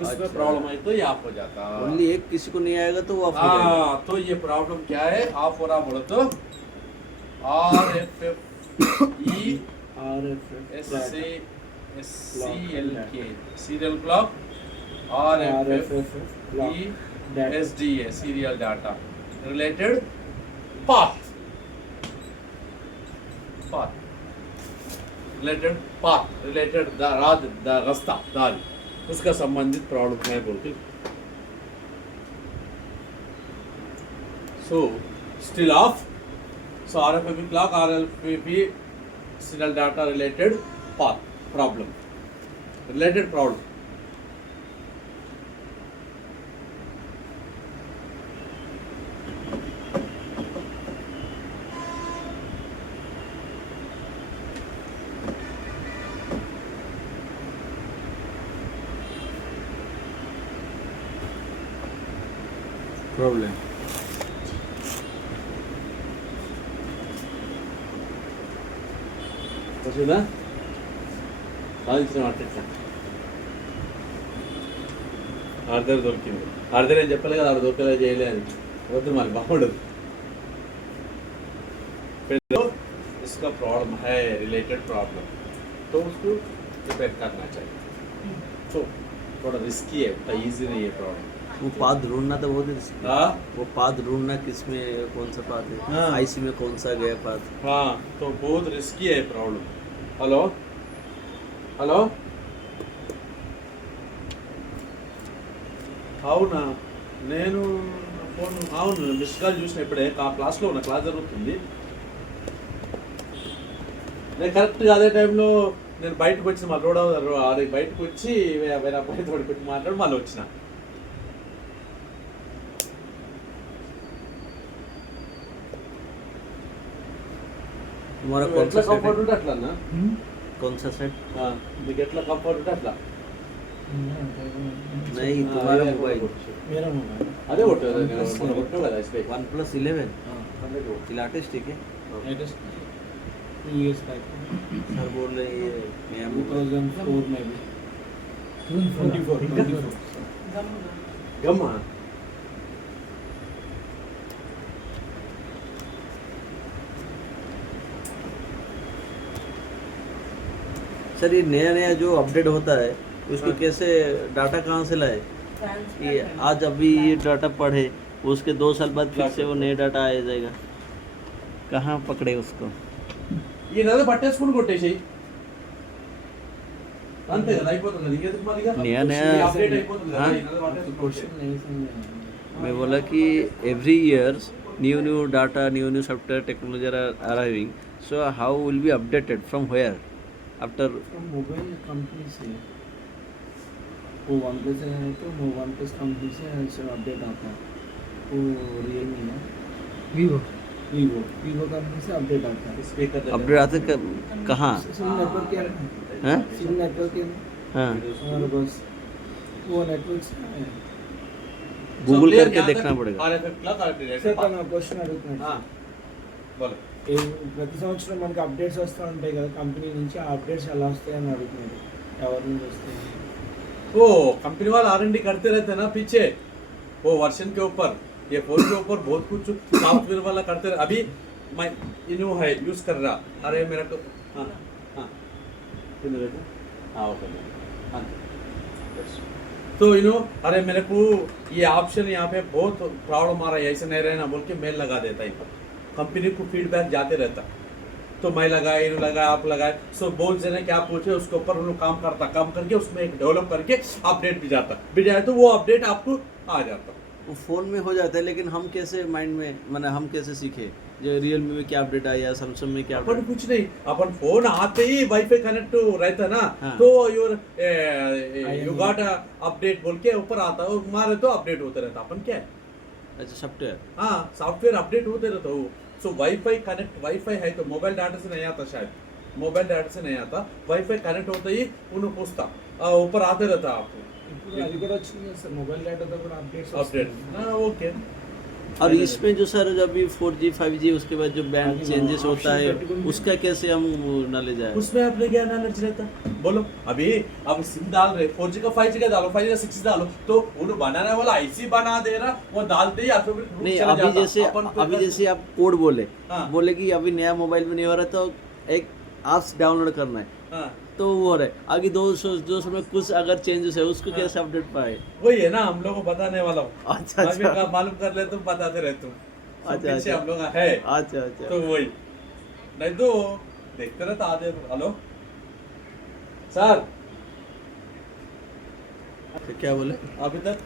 उसमें अच्छा। प्रॉब्लम है तो ये ऑफ हो जाता। ओनली एक किसी को नहीं आएगा तो वो ऑफ हो जाएगा। हाँ तो ये प्रॉब्लम क्या है, ऑफ हो रहा बोलो तो RFFE SCLK serial clock RFFE SDA serial data related path related रास्ता दारी उसका संबंधित प्रॉब्लम है बोलते। So still off. So RFFE clock RFFE serial data related path problem, related problem. Problem వచ్చిందా? సాధించిన అట్లా ఆర్డర్ దొరికింది, ఆర్డర్ ఏం చెప్పలే కదా, ఆడ దొరికేలా చేయలేదు, వద్దు మరి బాగుండదు। इसका प्रॉब्लम है रिलेटेड प्रॉब्लम, तो उसको रिपेयर करना चाहिए। तो थोड़ा रिस्की है, उतना ईजी नहीं है प्रॉब्लम। वो पाथ ढूंढना तो बहुत रिस्की है। हाँ वो पाथ ढूंढना किस में कौन सा पाथ है, हाँ। IC में कौन सा गया पाथ। हाँ तो बहुत रिस्की है प्रॉब्लम। हेलो हेलो అవునా, నేను ఫోన్ అవును మిస్ కాల్ చూసిన ఇప్పుడే, క్లాస్లో ఉన్న, క్లాస్ జరుగుతుంది, నేను కరెక్ట్గా అదే టైంలో నేను బయటకు వచ్చిన, మా రోడ్ అది బయటకు వచ్చి వేరే అబ్బాయి తోడి పెట్టి మాట్లాడి మళ్ళీ వచ్చిన। तुम्हारा कौन ఎట్లా सा కంఫర్ట్ सेट ఉంటే అట్లా అన్న, Hmm? कौन सा सेट? మీకు ఎట్లా కంఫర్ట్ ఉంటే అట్లా। नहीं तुम्हारा मोबाइल मेरा मोबाइल అదే కొట్టు కదా ఇస్తే OnePlus 11 लेटेस्ट ठीक है। लेटेस्ट 2 years back सर बोल रहे हैं ये नया मोबाइल 2004 में भी 24 గమ్మా सर ये नया नया जो अपडेट होता है उसको कैसे डाटा कहाँ से लाए? ये आज अभी ये डाटा पढ़े उसके 2 साल बाद फिर से वो नया डाटा आ जाएगा, कहाँ पकड़े उसको? ఈయన పట్టేసుకుని కొట్టేసేయి అంతే కదా, అయిపోతుంది కదా, ఇంకెందుకు మళ్ళీ नया नया అప్డేట్ అయిపోతుంది కదా, हाँ? ఈయన పట్టేసుకుని क्वेश्चन नहीं समझ मैं बोला कि every years new data new software technology are arriving, so how will be updated from where? After mobile company से वो वन प्लस है तो वो वन प्लस कंपनी से ऐसे अपडेट आता है। वो रियलमी है, वीवो वीवो कंपनी से अपडेट आता है। स्पीकर अपडेट आते कहाँ? सिम नेटवर्क के हैं? सिम नेटवर्क के हाँ, हमारे पास वो नेटवर्क से है। गूगल करके देखना पड़ेगा। సార్ తన క్వశ్చన్ అడుగుతున్నాడు बोलो ప్రతి సంవత్సరం మనకి అప్డేట్స్ వస్తూ ఉంటాయి కదా కంపెనీ నుంచి, ఆ అప్డేట్స్ ఎలా వస్తాయని అడుగుతున్నాడు, ఎవరి నుంచి వస్తాయి? वो कंपनी वाला R&D करते रहते हैं ना पीछे, वो वर्जन के ऊपर, ये फोन के ऊपर बहुत कुछ सॉफ्टवेयर वाला करते रहे। अभी मैं इन्यू है यूज कर रहा, अरे मेरा को हाँ हाँ हाँ ओके हाँ तो इन्हो अरे मेरे को ये ऑप्शन यहाँ पे बहुत प्रॉब्लम आ रहा है, ऐसे नहीं रहना बोल के मेल लगा देता है। कंपनी को फीडबैक जाते रहता, तो मैं लगाए इन्हों लगाए आप लगाए, सो बोल से ना क्या पूछे उसके ऊपर उन्होंने काम करता, काम करके उसमें एक डेवलप करके अपडेट भी जाए तो वो अपडेट आपको आ जाता। वो फ़ोन में हो जाता है, लेकिन हम कैसे माइंड में माने हम कैसे सीखे जो रियलमी में क्या अपडेट आया, सैमसंग में क्या अपन अपडेट? कुछ नहीं, अपन फोन आते ही वाईफाई कनेक्ट रहता ना, हाँ। तो योर यू गॉट अपडेट बोल के ऊपर आता है, मारे तो अपडेट होते रहता। अपन क्या है अच्छा, सॉफ्टवेयर। हाँ सॉफ्टवेयर अपडेट होते रहता हो। सो वाईफाई कनेक्ट, वाईफाई है तो मोबाइल डाटा से नहीं आता, शायद मोबाइल डाटा से नहीं आता, वाईफाई कनेक्ट होते ही उन्हें पूछता, ऊपर आते रहता आपको ఇప్పుడు అది కూడా వచ్చింది కదా సార్, మొబైల్ డేటాతో కూడా అప్డేట్స్ अपडेट। हाँ ओके और इसमें जो सर जब भी 4G 5G उसके बाद जो बैंड चेंजेस होता है उसका कैसे हम नॉलेज आए? उसमें अपने क्या नॉलेज रहता बोलो। अभी अब सिम डाल रहे 4G का 5G का डालो, 5G का 6G डालो, तो उन्हें बनाने वाला ऐसी बना दे रहा, वो डालते ही ऑटोमेटिक नहीं, अभी जैसे आप कोड बोले हाँ। बोले कि अभी नया मोबाइल में नहीं हो रहा तो एक ऐप्स डाउनलोड करना है, हाँ तो वो हो रहा है आगे 200 में कुछ अगर चेंजेस है उसको कैसे अपडेट पाए? वही है ना, हम लोग को बताने वाला हूँ। अच्छा, अभी अच्छा। का मालूम कर ले तुम बताते रहे तुम। अच्छा, पीछे अच्छा। हम लोग है अच्छा अच्छा तो वही नहीं तो देखते रहता आधे। हेलो सर तो क्या बोले? अभी तक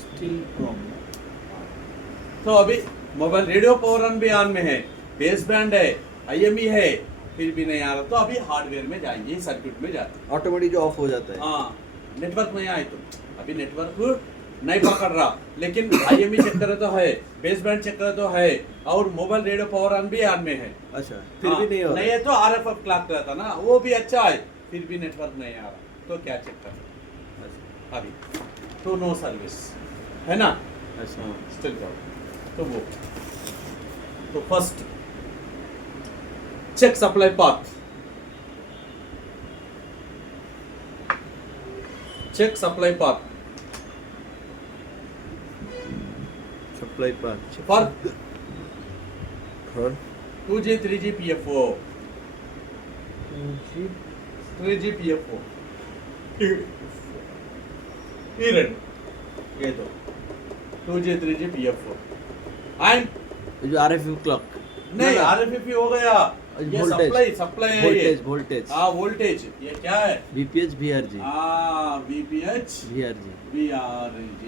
స్టిల్ ప్రాబ్లం। तो अभी मोबाइल रेडियो पावर ऑन भी ऑन में है, बेस बैंड है, IME है, फिर भी नहीं आ रहा, तो अभी हार्डवेयर में जाएंगे, सर्किट में जाते हैं। ऑटोमेटिक जो ऑफ हो जाता है। हाँ नेटवर्क नहीं आए तो अभी नेटवर्क नहीं पकड़ रहा, लेकिन IME चेक करे तो है, बेस बैंड चेक करे तो है, और मोबाइल रेडियो पावर ऑन भी ऑन में है। अच्छा, फिर हाँ, भी नहीं हो नहीं रहा है तो RF क्लॉक रहता ना, वो भी अच्छा है, फिर भी नेटवर्क नहीं आ रहा, तो क्या चेक कर अभी तो नो सर्विस है ना। अच्छा स्टिल जाओ तो वो तो first check supply path, check supply path supply path for for 2G 3G PFO 3G PFO ये रेड ये तो 2G 3G PFO एंड जो RF क्लॉक नहीं RFFE हो गया, ये सप्लाई सप्लाई है, ये वोल्टेज हाँ वोल्टेज, ये क्या है VPH VRG हाँ VPH VRG VRG,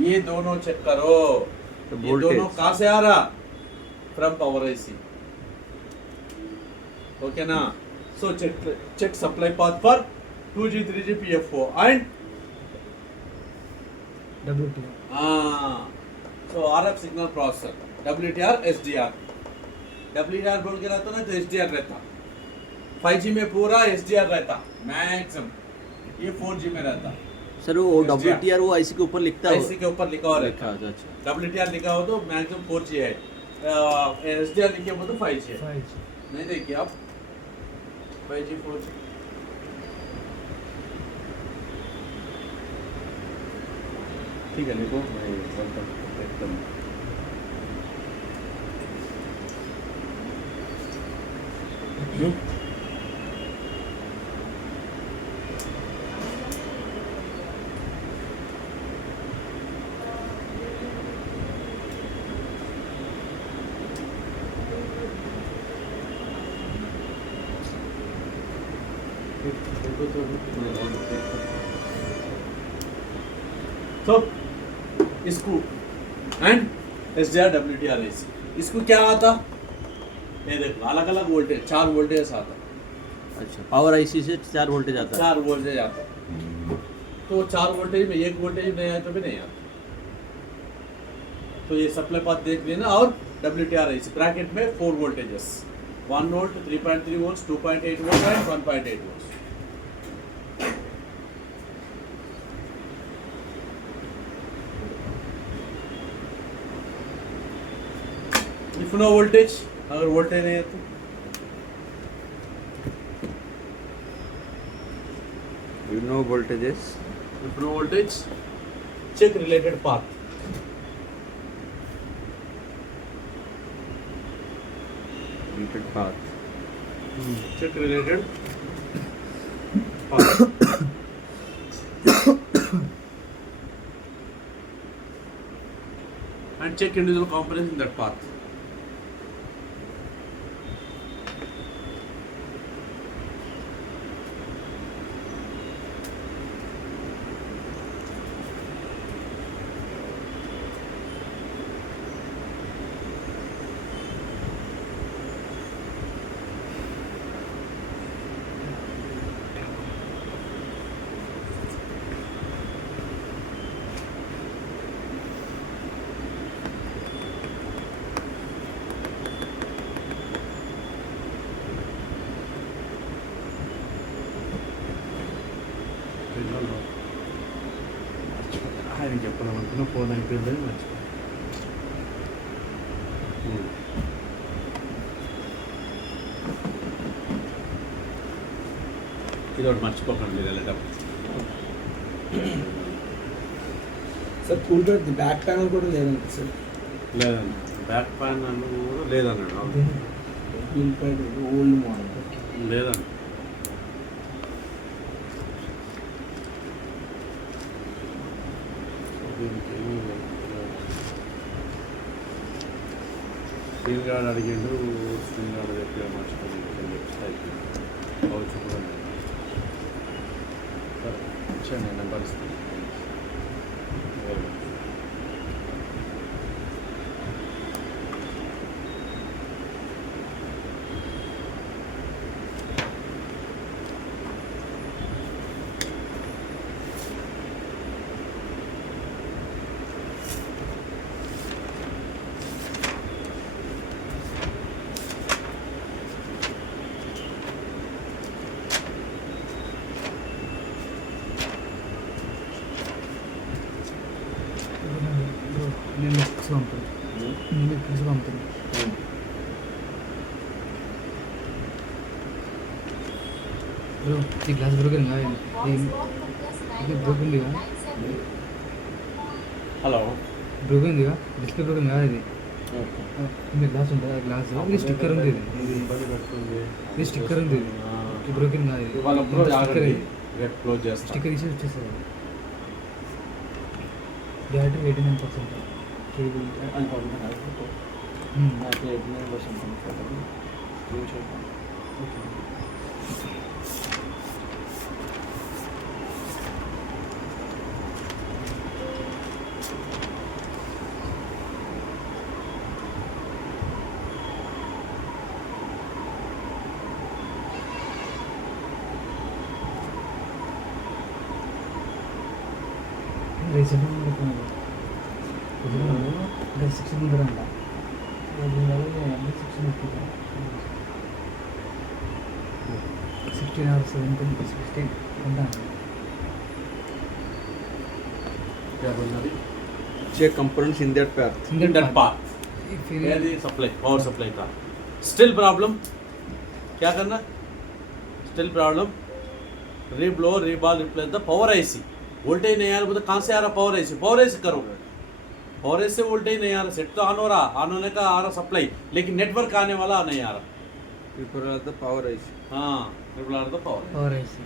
ये दोनों चेक करो। तो ये दोनों voltage। कहाँ से आ रहा? फ्रॉम पावर IC, ओके ना। So check supply path for 2G 3G PFO and WTO so RF signal processor WTR SDR, WTR बोल के रहता ना तो SDR रहता, 5G में पूरा SDR रहता मैक्सिमम, ये 4G में रहता। सर वो WTR वो IC के ऊपर लिखता है IC के ऊपर लिखा हुआ लिखा रहता, अच्छा WTR लिखा हो तो मैक्सिमम 4G है, SDR लिखे हो तो 5G है। 5G नहीं देखिए आप 5G 4G ठीक है लिखो मैं एकदम तो इसको एंड SDR WTR IC, इसको क्या आता ये देखो अलग अलग वोल्टेज 4 वोल्टेज आता है, अच्छा, पावर आईसी से 4 वोल्टेज आता है। 4 वोल्टेज आता है। तो 4 वोल्टेज में 1 वोल्टेज नहीं आया तो भी नहीं आता। तो ये सप्लाई पाथ देख लेना। और WTR इस ब्रैकेट में 4 voltages 1 volt, 3.3 volt, 2.8 volt and 1.8 volt. If no voltage, अगर वोल्टेज नहीं है तो You know voltages. if no voltage, check related path. Limited path. Check related path. And check individual components in that path. ఆయన చెప్పడం అనుకున్న phone అయిపోయిందని మర్చిపోయాను. ఇది ఒకటి మర్చిపోకండి మీరు వెళ్ళేటప్పుడు. Sir cool pad back panel కూడా లేదండి సార్. లేదండి, బ్యాక్ ప్యాన్ అన్న కూడా లేదన్నాడు. Cool pad old model. లేదండి. స్క్రీన్ గార్డ్ అడిగిండు, స్క్రీన్ గార్డ్ దగ్గర మర్చిపోయి అయిపోయింది. అవచ్చు కూడా లేదు. ఇచ్చాను నెంబర్ ఇస్తాను. నేను పిక్స్ పంపుతాను. నేను పిక్స్ పంపుతాను. బ్రో ఈ గ్లాస్ బ్రోకెన్ కాదు, ఇది బ్రోకెన్దిగా, హలో, బ్రోకెన్దిగా, డిస్ప్లే బ్రోకెన్ కాదు ఇది. ఇది గ్లాస్ ఉంటుంది, ఆ గ్లాస్ ఇది స్టిక్కర్ ఉంది. ఇది స్టిక్కర్ ఉంది. ఇది బ్రోకెన్ కాదు, ఇది ఇవాళ స్టిక్కర్. రేపు క్లోజ్ చేస్తాను. స్టిక్కర్ తీసి వచ్చేస్తుంది. బ్యాటరీ 89%. కేబుల్ అని పంపుతాను. నాకు 89% స్క్రీన్ షాట్. రీసెంట్గా ఇంకా 6 ఉందంట. 16 or 17, 16 ఉంటాను. क्या बोलना अभी? Check components in that path. In that path. Where the supply, power supply था. Still problem. क्या करना? Still problem. Reblow, reball, replace the power IC. Voltage नहीं आ रहा, बोलते कहाँ से आ रहा पावर IC? पावर IC करो. पावर IC से वोल्टेज नहीं आ रहा, सेट तो ऑन हो रहा, ऑन होने का आ रहा सप्लाई, लेकिन नेटवर्क आने वाला नहीं आ रहा. Prepare the power IC. हाँ, रिप्लाई तो पावर. और ऐसे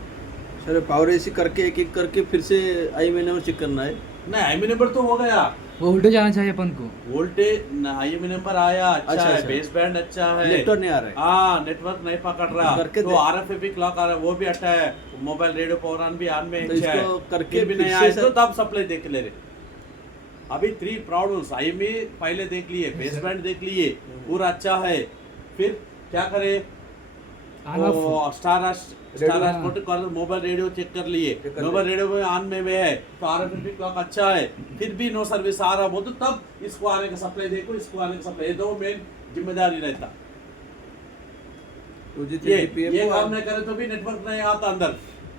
सर पावर एसी करके एक एक करके फिर से आई महीने में चेक करना है। नहीं, IME नंबर तो हो गया. वोल्टेज आना चाहिए अपन को. वोल्टेज IME नंबर आया, अच्छा है, बेस बैंड अच्छा है, नेटवर्क नहीं आ रहा है। हाँ, नेटवर्क नहीं पकड़ रहा, करके तो RFA भी क्लॉक आ रहा है, वो भी अच्छा है, मोबाइल रेडियो पावर ऑन भी ऑन में तो अच्छा है, इसको करके फिर भी फिर नहीं से आया तो सर- तब सप्लाई देख ले रहे. अभी 3 प्रॉब्लम्स, IME पहले देख लिए, बेस बैंड देख लिए, पूरा अच्छा है, फिर क्या करे, on off star mobile radio check कर लिए, मोबाइल रेडियो में ऑन में है तो RFID क्लॉक अच्छा है, फिर भी नो सर्विस आ रहा बोल तो तब इसको आने का सप्लाई देखो, इसको आने का सप्लाई, ये दो मेन जिम्मेदारी रहता। ये काम नहीं करे तो भी नेटवर्क नहीं आता अंदर,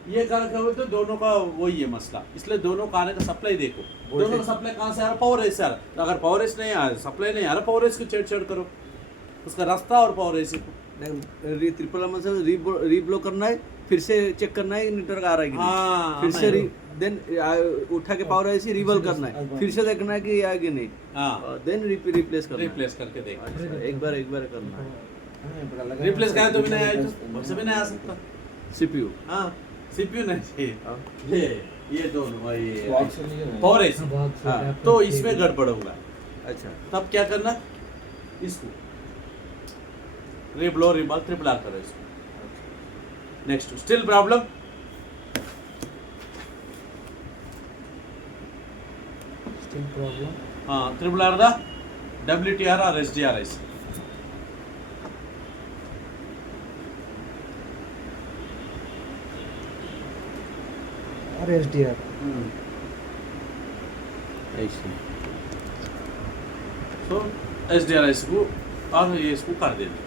ये काम करे तो दोनों का वही है मसला। इसलिए दोनों का आने का सप्लाई देखो, दोनों का सप्लाई कहाँ से आ रहा, पावर एस से आ रहा। अगर पावर एस नहीं आ रहा, सप्लाई नहीं आ रहा, पावर एस को छेड़ करो, उसका रास्ता और पावर एस को ट्रिपल एम से रीब्लॉक करना है, फिर से चेक करना है नेटवर्क आ रहा है कि नहीं, फिर से देन उठा के पावर ऐसे रिवॉल्व करना है, फिर से देखना है कि आगे नहीं, देन रिप्लेस करके देख, एक बार करना है। रिप्लेस करें तो भी नहीं आए, तो वैसे भी नहीं आ सकता। CPU CPU नहीं, ये दोनों ये बॉक्स नहीं है। पावर एस, हाँ, तो इसमें गड़बड़ होगा। अच्छा, तब क्या करना, इसको रिब्लो रिबल ट्रिपल आर करो इसको। Next still problem, still problem, हाँ ट्रिपल आर दा WTR और SDR ऐसे। और SDR ऐसे तो SDR इसको और ये इसको कर देते।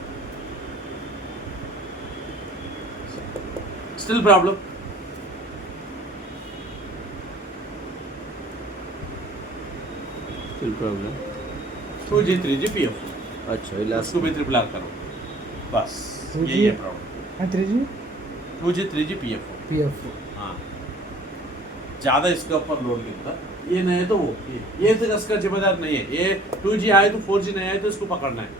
Still problem, still problem 2G 3G PF, अच्छा लास्ट उसको भी ट्रिपल आर करो, बस 2G यही है problem. 3G 2G 3G PF, PF हाँ ज़्यादा इसके ऊपर लोड गिरता, ये नहीं है तो वो ये तो इसका जिम्मेदार नहीं है। ये 2G आए तो 4G नहीं आए तो इसको पकड़ना है।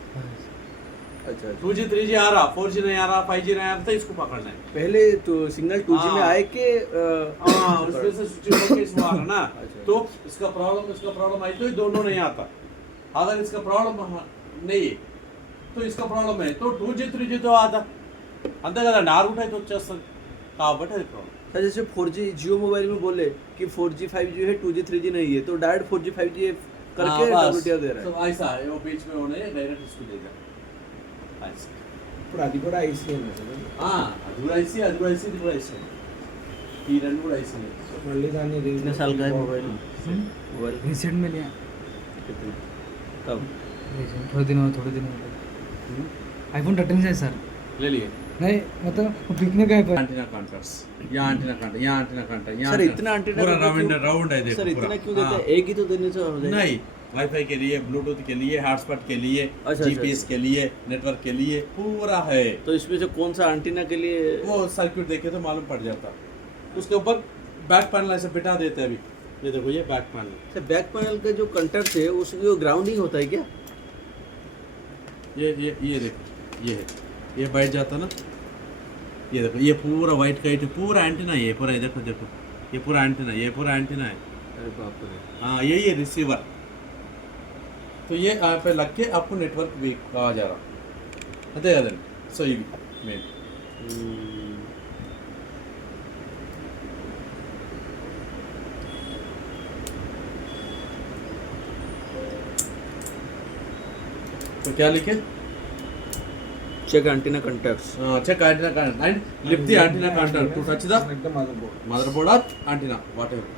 अच्छा 2G 3G आ रहा, 4G नहीं आ रहा, 5G नहीं आ रहा तो इसको पकड़ना है। पहले तो सिग्नल 2G में हाँ। आए के हाँ उसमें से स्विच होकर इसको आ रहा ना, अच्छा। तो इसका प्रॉब्लम आई तो ये दोनों नहीं आता। अगर इसका प्रॉब्लम नहीं है तो इसका प्रॉब्लम है तो 2G 3G तो आता अंతే కదా, నారు ఉంటాయి तो వచ్చేస్తుంది కాబట్టి అది प्रॉब्लम। सर जैसे 4G जियो मोबाइल में बोले कि 4G 5G है 2G 3G नहीं है, तो डायरेक्ट 4G 5G करके WTR दे रहा है। तो ऐसा है, वो बीच में होने डायरेक्ट इसको देगा ऐसा। ఇప్పుడు అది కూడా ఐసీఏనా సార్? అది కూడా ఐసీ, ఇది కూడా ఐసీ, ఈ రెండు కూడా ఐసీ। సో మళ్ళీ దాన్ని कितने साल का है मोबाइल? मोबाइल रिसेंट में लिया, कितने कब? थोड़े दिन हुए। iPhone 13 से सर, ले लिए नहीं मतलब वो बिकने का है पर एंटीना कॉन्ट्रास्ट, यहाँ एंटीना कॉन्ट्राक्ट, यहाँ एंटीना कॉन्ट्राक्ट, यहाँ सर antenna- इतना एंटीना पूरा का क्यों- राउंड है देखो सर पूरा। इतना क्यों देते हाँ। हैं? एक ही तो देने से हो जाएगा। नहीं, वाईफाई के लिए, ब्लूटूथ के लिए, हॉटस्पॉट के लिए, अच्छा, GPS के लिए, नेटवर्क के लिए पूरा है। तो इसमें से कौन सा एंटीना के लिए? वो सर्किट देखे तो मालूम पड़ जाता। उसके ऊपर बैक पैनल ऐसे बिठा देते हैं अभी, ये देखो ये back panel. Sir back panel का जो कंटैक्ट है उसको ग्राउंडिंग होता है क्या? ये देखो ये है, ये बैठ जाता ना, ये देखो ये पूरा वाइट का पूरा एंटीना है, ये पूरा ये देखो ये पूरा एंटीना, ये पूरा एंटीना है। अरे बाप रे। हाँ यही है रिसीवर। तो ये यहाँ पे लग के आपको नेटवर्क भी कहा जा रहा అంతే కదండి। సో ఇవి మెయిన్ तो क्या लिखे, check antenna contacts. check antenna contact and lift the antenna contact to touch the connect mother board. motherboard or antenna whatever.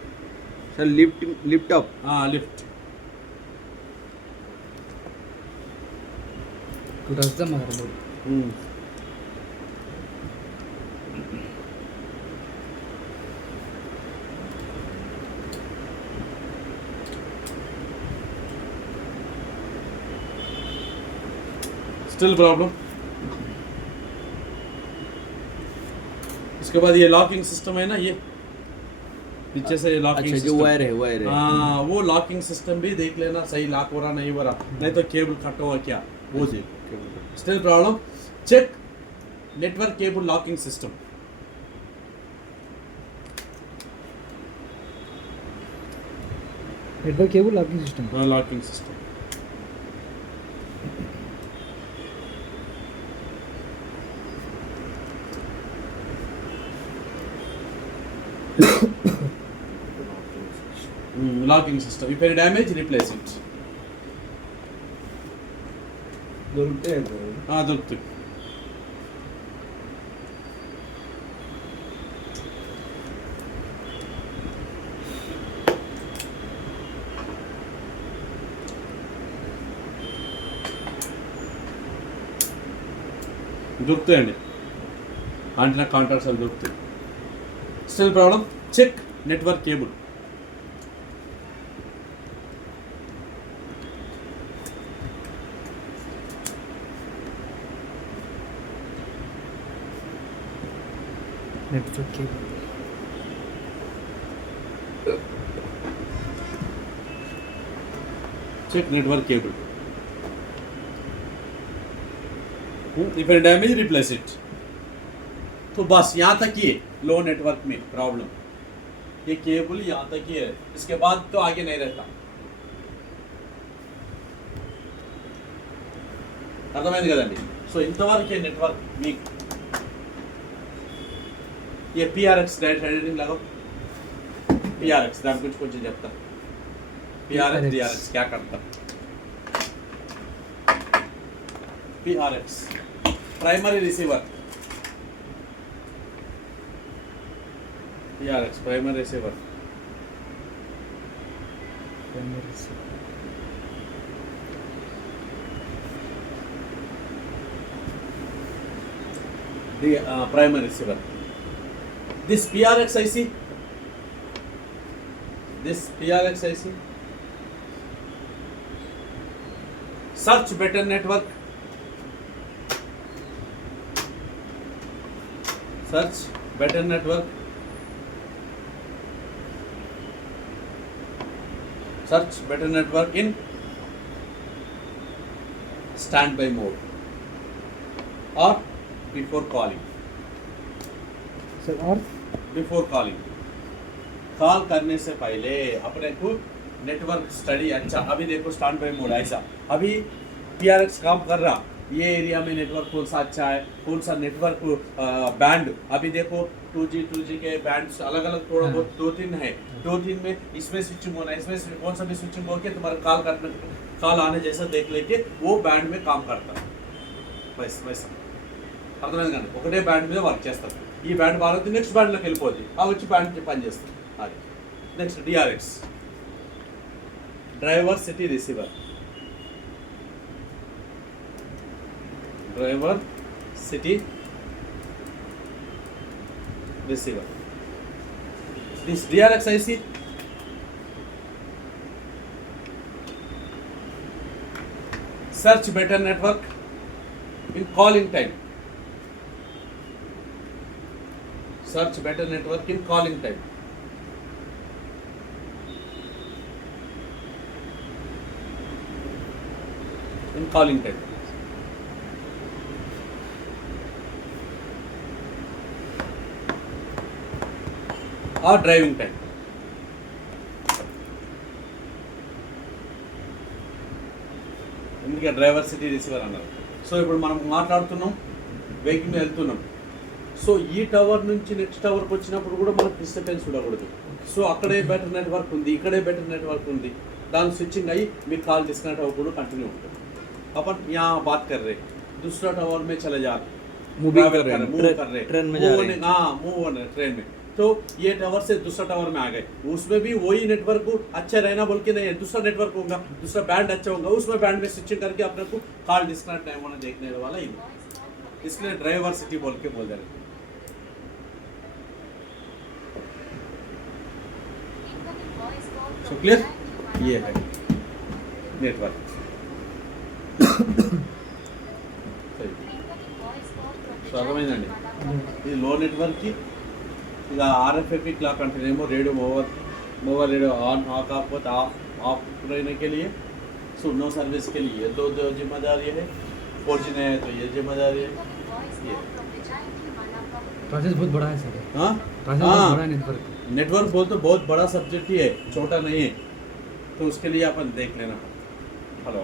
Sir lift up. Lift to touch the motherboard. Still problem. इसके बाद ये locking system है ना, ये पीछे से locking अच्छा जो वायर है हाँ वो लॉकिंग सिस्टम भी देख लेना, सही लॉक हो रहा नहीं हो रहा, नहीं तो केबल कट हुआ क्या वो देख। Still problem, check network cable locking system. Network cable locking system. Locking system locking system. If any damage, replace it. దొరుకుతాయి బ్రో. దొరుకుతుంది. దొరుకుతాయండి, ఆంటీనా కాంట్రాక్ట్స్ అవి దొరుకుతాయి. Still problem, check network cable. Network cable. Check network cable. If any damage, replace it. तो बस यहाँ तक ही है लो नेटवर्क में प्रॉब्लम. ये केबल यहाँ तक ही है, इसके बाद तो आगे नहीं रहता. అర్థమైంది కదండి. సో ఇంతవరకే నెట్వర్క్ మీకు. ये PRX डायरेक्ट एडिटिंग लगाओ. PRX దాని గురించి కొంచెం చెప్తా. PRX DRX क्या करता? PRX primary receiver. PRX primary receiver. The primary receiver. This PRX IC. This PRX IC. Search better network. Search better network. Search better network in standby mode or before calling. Sir और Before calling. Call करने से पहले अपने को network study. अच्छा अभी देखो stand by mode ऐसा. अभी PRX काम कर रहा, ये एरिया में नेटवर्क कौन सा अच्छा है, कौन सा नेटवर्क बैंड. अभी देखो 2G के बैंड अलग अलग थोड़ा बहुत 2-3 है. 2-3 में इसमें स्विचिंग होना है, इसमें कौन सा भी स्विचिंग होके तुम्हारा कॉल आने जैसा देख लेके वो बैंड में काम करता है. वैसा అర్థమైంది కానీ ఒకటే బ్యాండ్ మీద వర్క్ చేస్తారు. ఈ బ్యాండ్ బాగా నెక్స్ట్ బ్యాండ్లోకి వెళ్ళిపోద్ది, ఆ వచ్చి బ్యాండ్ పనిచేస్తుంది. అది next DRX driver city receiver. Driver city receiver. This DRX IC search better network in calling time. Search better network in calling time. In calling time. Or driving time. ఎందుకంటే driver city receiver అన్నారు. So ఇప్పుడు మనం మాట్లాడుతున్నాం, vehicle మీద వెళ్తున్నాం. So ఈ tower నుంచి next టవర్కి వచ్చినప్పుడు కూడా మనకు డిస్టర్బెన్స్ ఉండకూడదు. సో అక్కడే బెటర్ నెట్వర్క్ ఉంది, ఇక్కడే బెటర్ నెట్వర్క్ ఉంది, దాని స్విచ్చింగ్ అయ్యి మీకు కాల్ డిస్కనెక్ట్ అవ్వకుండా कंटिन्यू ఉంటుంది. अपन यहाँ बात कर रहे, दूसरा टावर में चले जा, मूव कर रहे हैं, ट्रेन में जा रहे हैं. हाँ मूव हो रहे ट्रेन में. तो ये टावर से दूसरा टावर में आ गए, उसमें भी वही नेटवर्क को अच्छा रहना बोल के नहीं है, दूसरा नेटवर्क होगा, दूसरा बैंड अच्छा होगा, उसमें बैंड में स्विचिंग करके अपने को कॉल डिस्कनेक्ट नहीं होना देखने वाला ही. इसलिए ड्राइवर सिटी बोल के बोल रहे. सो क्लियर, ये है नेटवर्क. సో అర్థమైందండి. ఇది లో నెట్వర్క్కి ఇక RFIP क्लॉक అంటేనేమో radio mobile radio on off काకపోతే ऑफ रहने के लिए, सो नो सर्विस के लिए दो जिम्मेदारी है. 4G नहीं है तो ये जिम्मेदारी है. ये प्रोसेस बहुत बड़ा है सर. हाँ प्रोसेस बहुत बड़ा है नेटवर्क बोल तो बहुत बड़ा सब्जेक्ट ही है, छोटा नहीं है. तो उसके लिए अपन देख लेना. हेलो